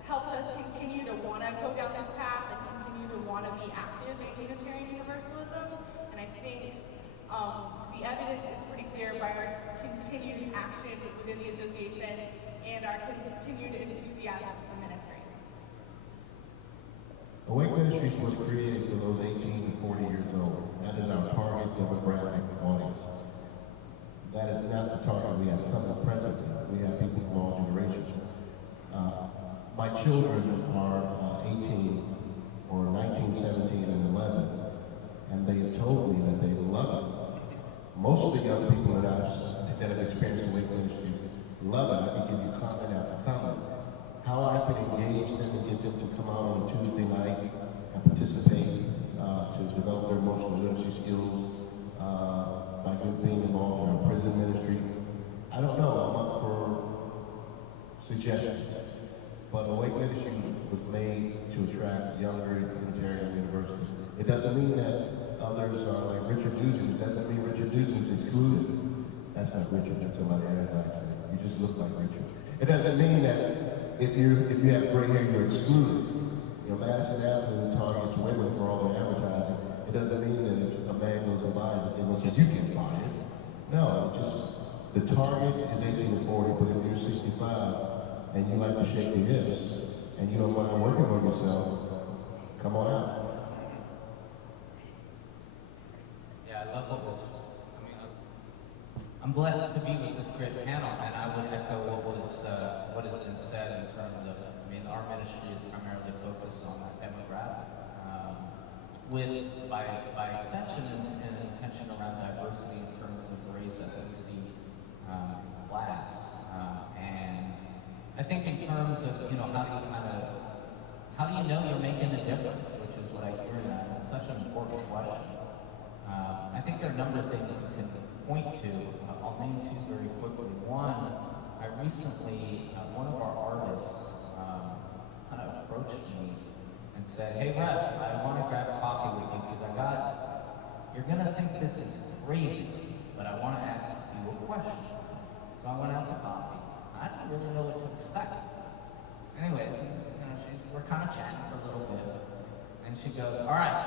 helped us continue to want to go down this path and continue to want to be active in Unitarian Universalism. And I think the evidence is pretty clear by our continued action within the association and our continued enthusiasm for ministry. Awake Ministries was created for those 18 to 40 years old. That is our target demographic audience. That is not the target we have come to presently. We have people from all generations. My children are 18 or 19, 17, and 11, and they have told me that they love it. Most of the young people that have experienced Awake Ministries love it. I can give you comment after comment. How I can engage them and get them to come out on Tuesday night and participate to develop their emotional literacy skills by being involved in our prison ministry. I don't know. I'm up for suggestions. But Awake Ministry was made to attract younger Unitarian universities. It doesn't mean that others are like Richard Duzin. It doesn't mean Richard Duzin's excluded. That's not Richard, that's somebody else actually. You just look like Richard. It doesn't mean that if you have gray hair, you're excluded. You know, Madison Avenue targets women for all their advertising. it doesn't mean that if a man goes and buys it, well, so you can buy it. No, just the target is 18 to 40, but if you're 65 and you like to shake the hips and you don't mind working on yourself, come on out. Yeah, I love what was. I mean, I'm blessed to be with this great panel, and I would echo what has been said in terms of. I mean, our ministry is primarily focused on that demographic, by extension and intention around diversity in terms of race, ethnicity, class, and I think in terms of how do you know you're making a difference, which is what I hear in that. It's such an important question. I think there are a number of things you can point to. I'll name two very quickly. One, I recently, one of our artists kind of approached me and said, "Hey, Rev, I want to grab coffee with you because you're going to think this is crazy, but I want to ask you a question." So I went out to coffee. I didn't really know what to expect. Anyways, we're kind of chatting for a little bit, and she goes, "All right,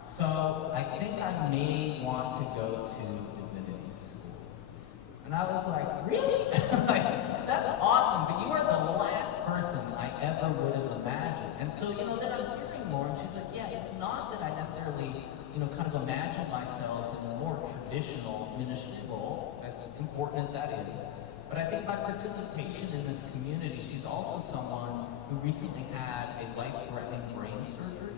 so I think I may want to go to divinity school." And I was like, "Really?" Like, that's awesome, but you are the last person I ever would have imagined. And so, then I'm hearing more, and she's like, "Yeah, it's not that I necessarily, kind of imagine myself in a more traditional ministry role, as important as that is. But I think by participation in this community, she's also someone who recently had a life-threatening brain surgery.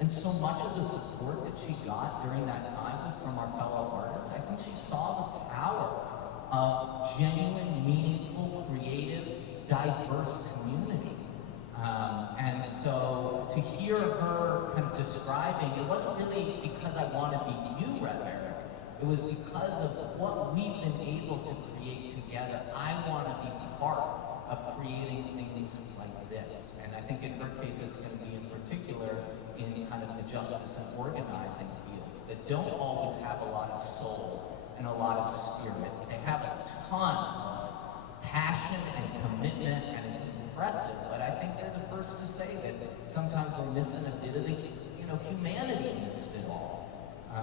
And so much of the support that she got during that time was from our fellow artists. I think she saw the power of genuine, meaningful, creative, diverse community. And so to hear her kind of describing, it wasn't really because I want to be you, Rev Eric. It was because of what we've been able to create together. I want to be part of creating things like this. And I think in her case, it's going to be in particular in kind of the justice and organizing fields that don't always have a lot of soul and a lot of spirit. They have a ton of passion and commitment, and it's impressive, but I think they're the first to say that sometimes we're missing a bit of the, humanity amidst it all.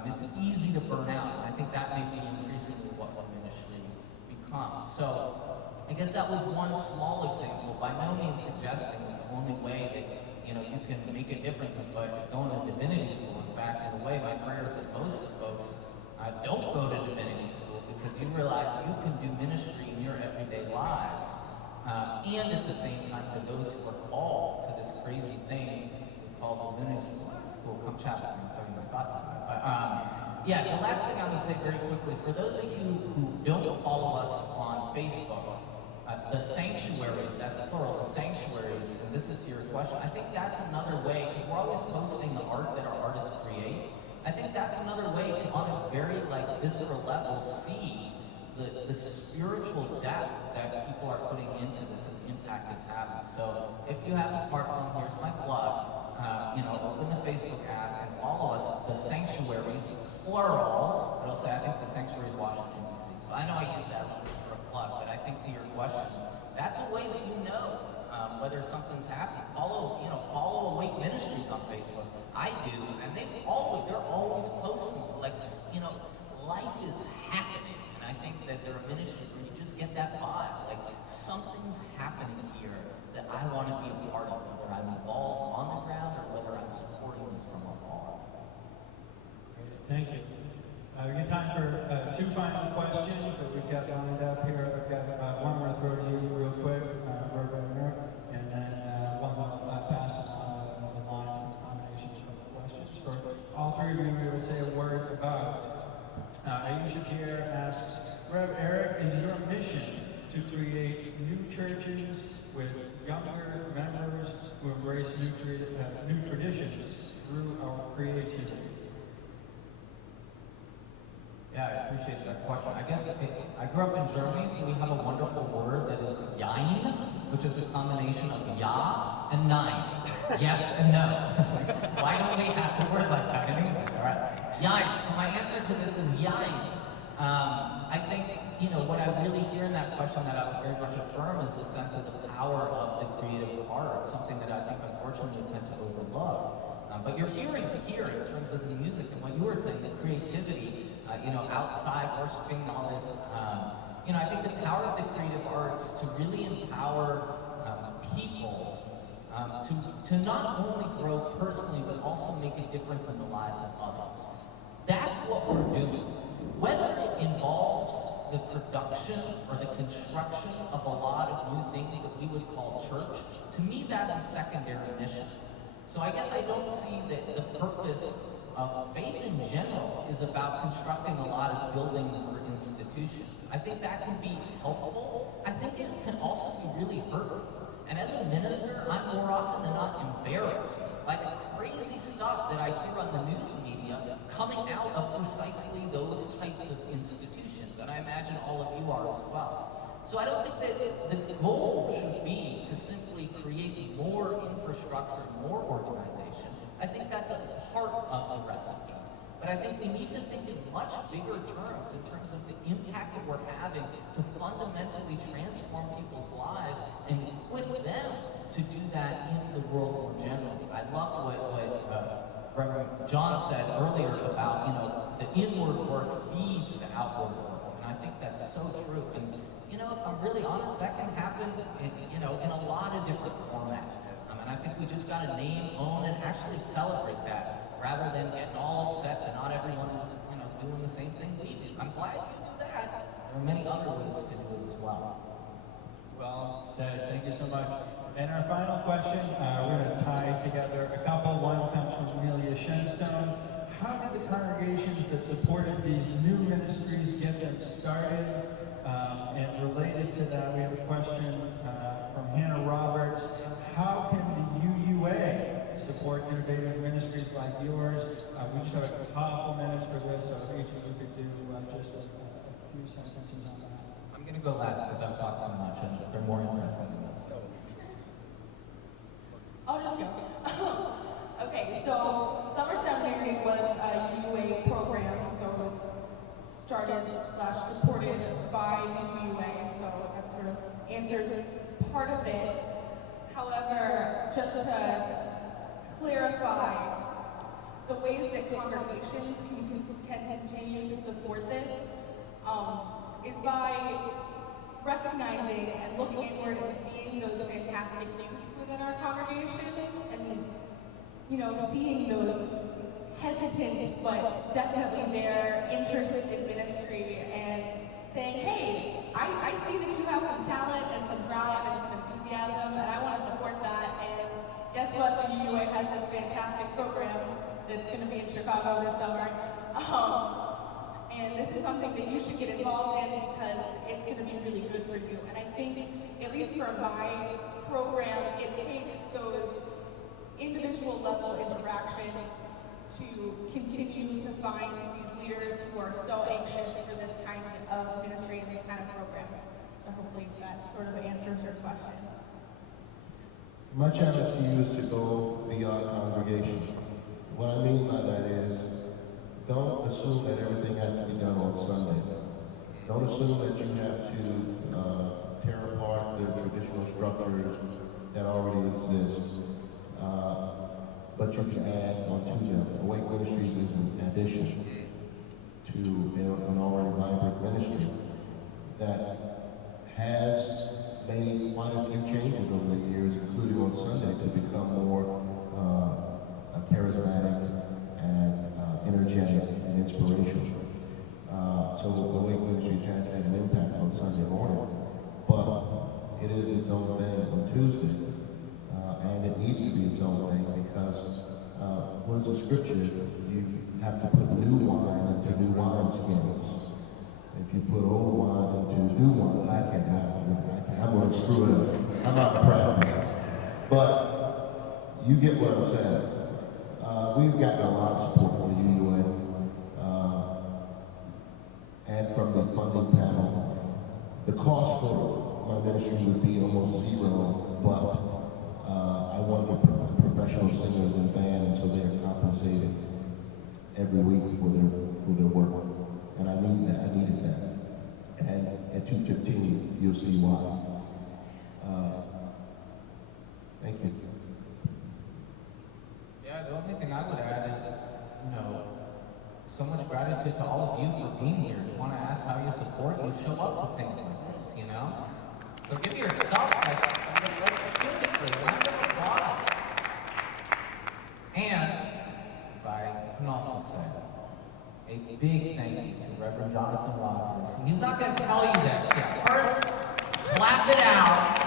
It's easy to burn out, and I think that may be increasingly what our ministry becomes. So, I guess that was one small example, by no means suggesting that the only way that, you can make a difference is by going to divinity school. In fact, in a way, my prayer is that most folks don't go to divinity school because you realize you can do ministry in your everyday lives. And at the same time, for those who are called to this crazy thing we call divinity school, come chat with me and tell you my thoughts on that. But, the last thing I would say very quickly, for those of you who don't follow us on Facebook, the sanctuaries, that's plural, the sanctuaries, and this is your question, I think that's another way, we're always posting the art that our artists create. I think that's another way to, on a very visceral level, see the spiritual depth that people are putting into this impact it's having. So if you have a smartphone, here's my plug. Open the Facebook app and follow us. The sanctuaries, plural. It'll say, I think the sanctuary is Washington, D.C. So I know I use that for a plug, but I think to your question, that's a way that you know whether something's happening. Follow Awake Ministries on Facebook. I do, and they're always posting, life is happening. And I think that there are ministries where you just get that vibe, something's happening here that I want to be a part of, whether I'm involved on the ground or whether I'm supporting this from afar. Thank you. We got time for two final questions that we've got lined up here. We've got one we're going to throw to you real quick, and then one will pass us on the line for combinations of questions. For all three of you, we will say a word about. Aisha Pierre asks, Rev Eric, is your mission to create new churches with younger members who embrace new traditions through our creativity? Yeah, I appreciate that question. I guess I grew up in Germany, so we have a wonderful word that is Jein, which is a combination of Ja and Nein. Yes and no. Why don't we have a word like that in English? All right. Jein. So my answer to this is Jein. I think, what I really hear in that question that I would very much affirm is the sense of the power of the creative arts, something that I think unfortunately we tend to overlook. But you're hearing here in terms of the music and what you were saying, the creativity, outside worshiping and all this. I think the power of the creative arts to really empower people to not only grow personally, but also make a difference in the lives of others. That's what we're doing. Whether it involves the production or the construction of a lot of new things that we would call church, to me that's a secondary mission. So I guess I don't see that the purpose of faith in general is about constructing a lot of buildings or institutions. I think that can be helpful. I think it can also be really hurtful. And as a minister, I'm more often than not embarrassed by the crazy stuff that I hear on the news media coming out of precisely those types of institutions. And I imagine all of you are as well. So I don't think that the goal should be to simply create more infrastructure, more organization. I think that's a part of the recipe. But I think we need to think in much bigger terms in terms of the impact that we're having to fundamentally transform people's lives and equip them to do that in the world more generally. I love what Reverend John said earlier about, the inward work feeds the outward work. And I think that's so true. And, if I'm really honest, that can happen in a lot of different formats. And I think we just got to name, own, and actually celebrate that, rather than getting all upset that not everyone is, doing the same thing we do. I'm glad you do that. There are many other ways to do it as well. Well said. Thank you so much. And our final question, we're going to tie together a couple. One comes from Amelia Shenstone. How did the congregations that supported these new ministries get them started? And related to that, we have a question from Hannah Roberts. How can the UUA support innovative ministries like yours? We just have a couple minutes for this, so if each of you could do just a few sentences on that. I'm going to go last because I'm talking much and they're more interested in this. I'll just go. Okay, so Summer Seminary was a UUA program, so it was started/supported by UUA, so that sort of answers part of it. However, just to clarify, the ways that congregations can continue to support this is by recognizing and looking inward and seeing those fantastic youth within our congregation and, seeing those hesitant but definitely their interest in ministry and saying, hey, I see that you have some talent and some drive and some enthusiasm and I want to support that. And guess what? The UUA has this fantastic program that's going to be in Chicago this summer. And this is something that you should get involved in because it's going to be really good for you. And I think, at least for my program, it takes those individual level interactions to continue to find these leaders who are so anxious for this kind of ministry and this kind of program. So hopefully that sort of answers your question. My challenge to you is to go beyond congregation. What I mean by that is, don't assume that everything has to be done on Sunday. Don't assume that you have to tear apart the traditional structures that already exist. But you can add onto them. Awake Ministries is an addition to an already vibrant ministry that has made quite a few changes over the years, including on Sunday, to become more charismatic and energetic and inspirational. So the Awake Ministries has had an impact on Sunday morning, but it is its own thing on Tuesday. And it needs to be its own thing because what is the scripture? You have to put new wine into new wineskins. If you put old wine into new wine, I'm going to screw it up. I'm not practicing. But you get what I'm saying. We've gotten a lot of support from the UUA and from the funding panel. The cost for my ministry would be almost zero, but I want the professional singers and band, so they're compensated every week for their work. And I need that. I needed that. And at 2:15, you'll see why. Thank you. Yeah, The only thing I would add is, so much gratitude to all of you for being here. You want to ask how you support, you show up for things like this, So give yourself, seriously, round of applause. And, if I can also say, a big thank you to Reverend Jonathan Watkins. He's not going to tell you this yet. First, clap it out.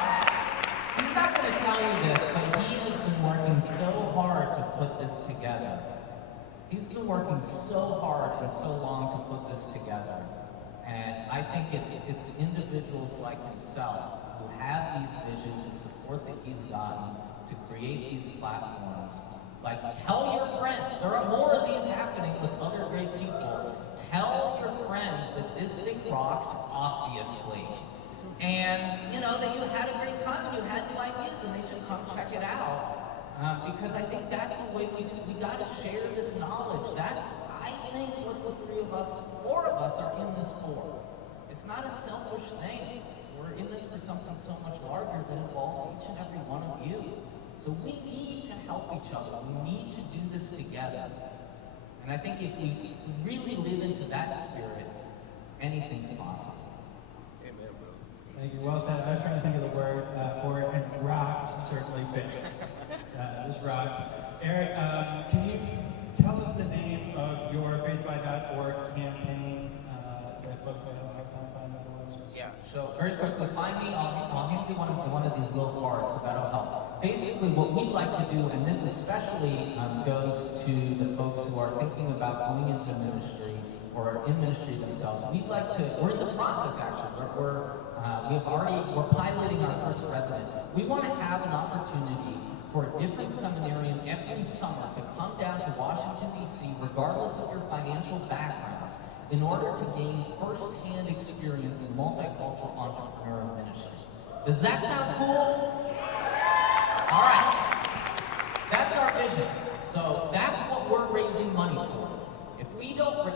He's not going to tell you this, but he has been working so hard to put this together. He's been working so hard and so long to put this together. And I think it's individuals like himself who have these visions and support that he's gotten to create these platforms. Like, tell your friends, there are more of these happening with other great people. Tell your friends that this thing rocked, obviously. And, that you had a great time, you had new ideas, and they should come check it out. Because I think that's the way we got to share this knowledge. That's, I think, what the four of us are in this for. It's not a selfish thing. We're in this for something so much larger that involves each and every one of you. So we need to help each other. We need to do this together. And I think if we really live into that spirit, anything's possible. Thank you. Well said. I was trying to think of the word for it, and rocked certainly fits. This rocked. Eric, can you tell us the name of your faithfi.org campaign that folks might have a hard time finding otherwise? Yeah, so very quickly, find me, I'll hand you one of these little cards, so that'll help. Basically, what we'd like to do, and this especially goes to the folks who are thinking about going into ministry or are in ministry themselves, we're in the process actually, we're piloting our first resident. We want to have an opportunity for a different seminarian every summer to come down to Washington, D.C., regardless of your financial background, in order to gain first-hand experience in multicultural entrepreneurial ministry. Does that sound cool? All right. That's our vision. So that's what we're raising money for. If we don't,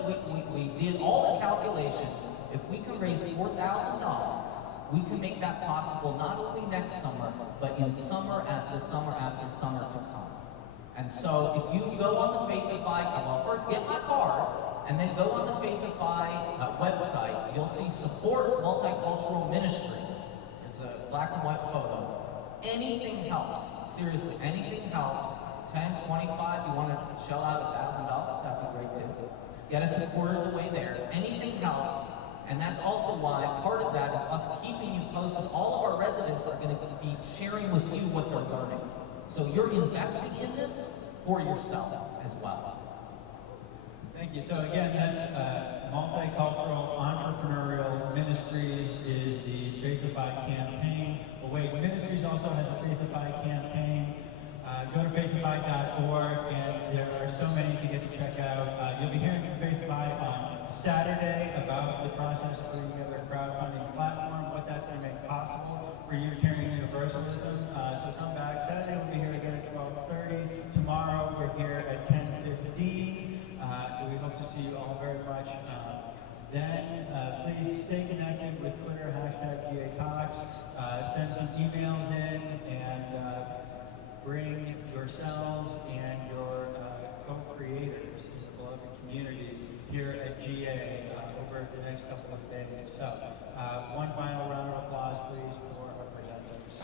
we did all the calculations. If we can raise $4,000, we can make that possible not only next summer, but in summer after summer after summer to come. And so if you go on the Faithify, well, first get my card, and then go on the Faithify website. You'll see support multicultural ministry. There's a black and white photo. Anything helps. Seriously, anything helps. 10, 25, you want to shell out $1,000, that'd be great too. Get us a quarter of the way there. Anything helps. And that's also why part of that is us keeping you posted. All of our residents are going to be sharing with you what they're learning. So you're investing in this for yourself as well. Thank you. So again, that's Multicultural Entrepreneurial Ministries is the Faithify campaign. Awake Ministries also has a Faithify campaign. Go to faithify.org, and there are so many to get to check out. You'll be hearing from Faithify on Saturday about the process of putting together a crowdfunding platform, what that's going to make possible for Unitarian Universalism. So come back. Saturday we'll be here again at 12:30. Tomorrow we're here at 10:15. We hope to see you all very much. Then please stay connected with Twitter, #GATalks. Send some emails in and bring yourselves and your co-creators in the beloved community here at GA over the next couple of days. So one final round of applause, please, for our presenters.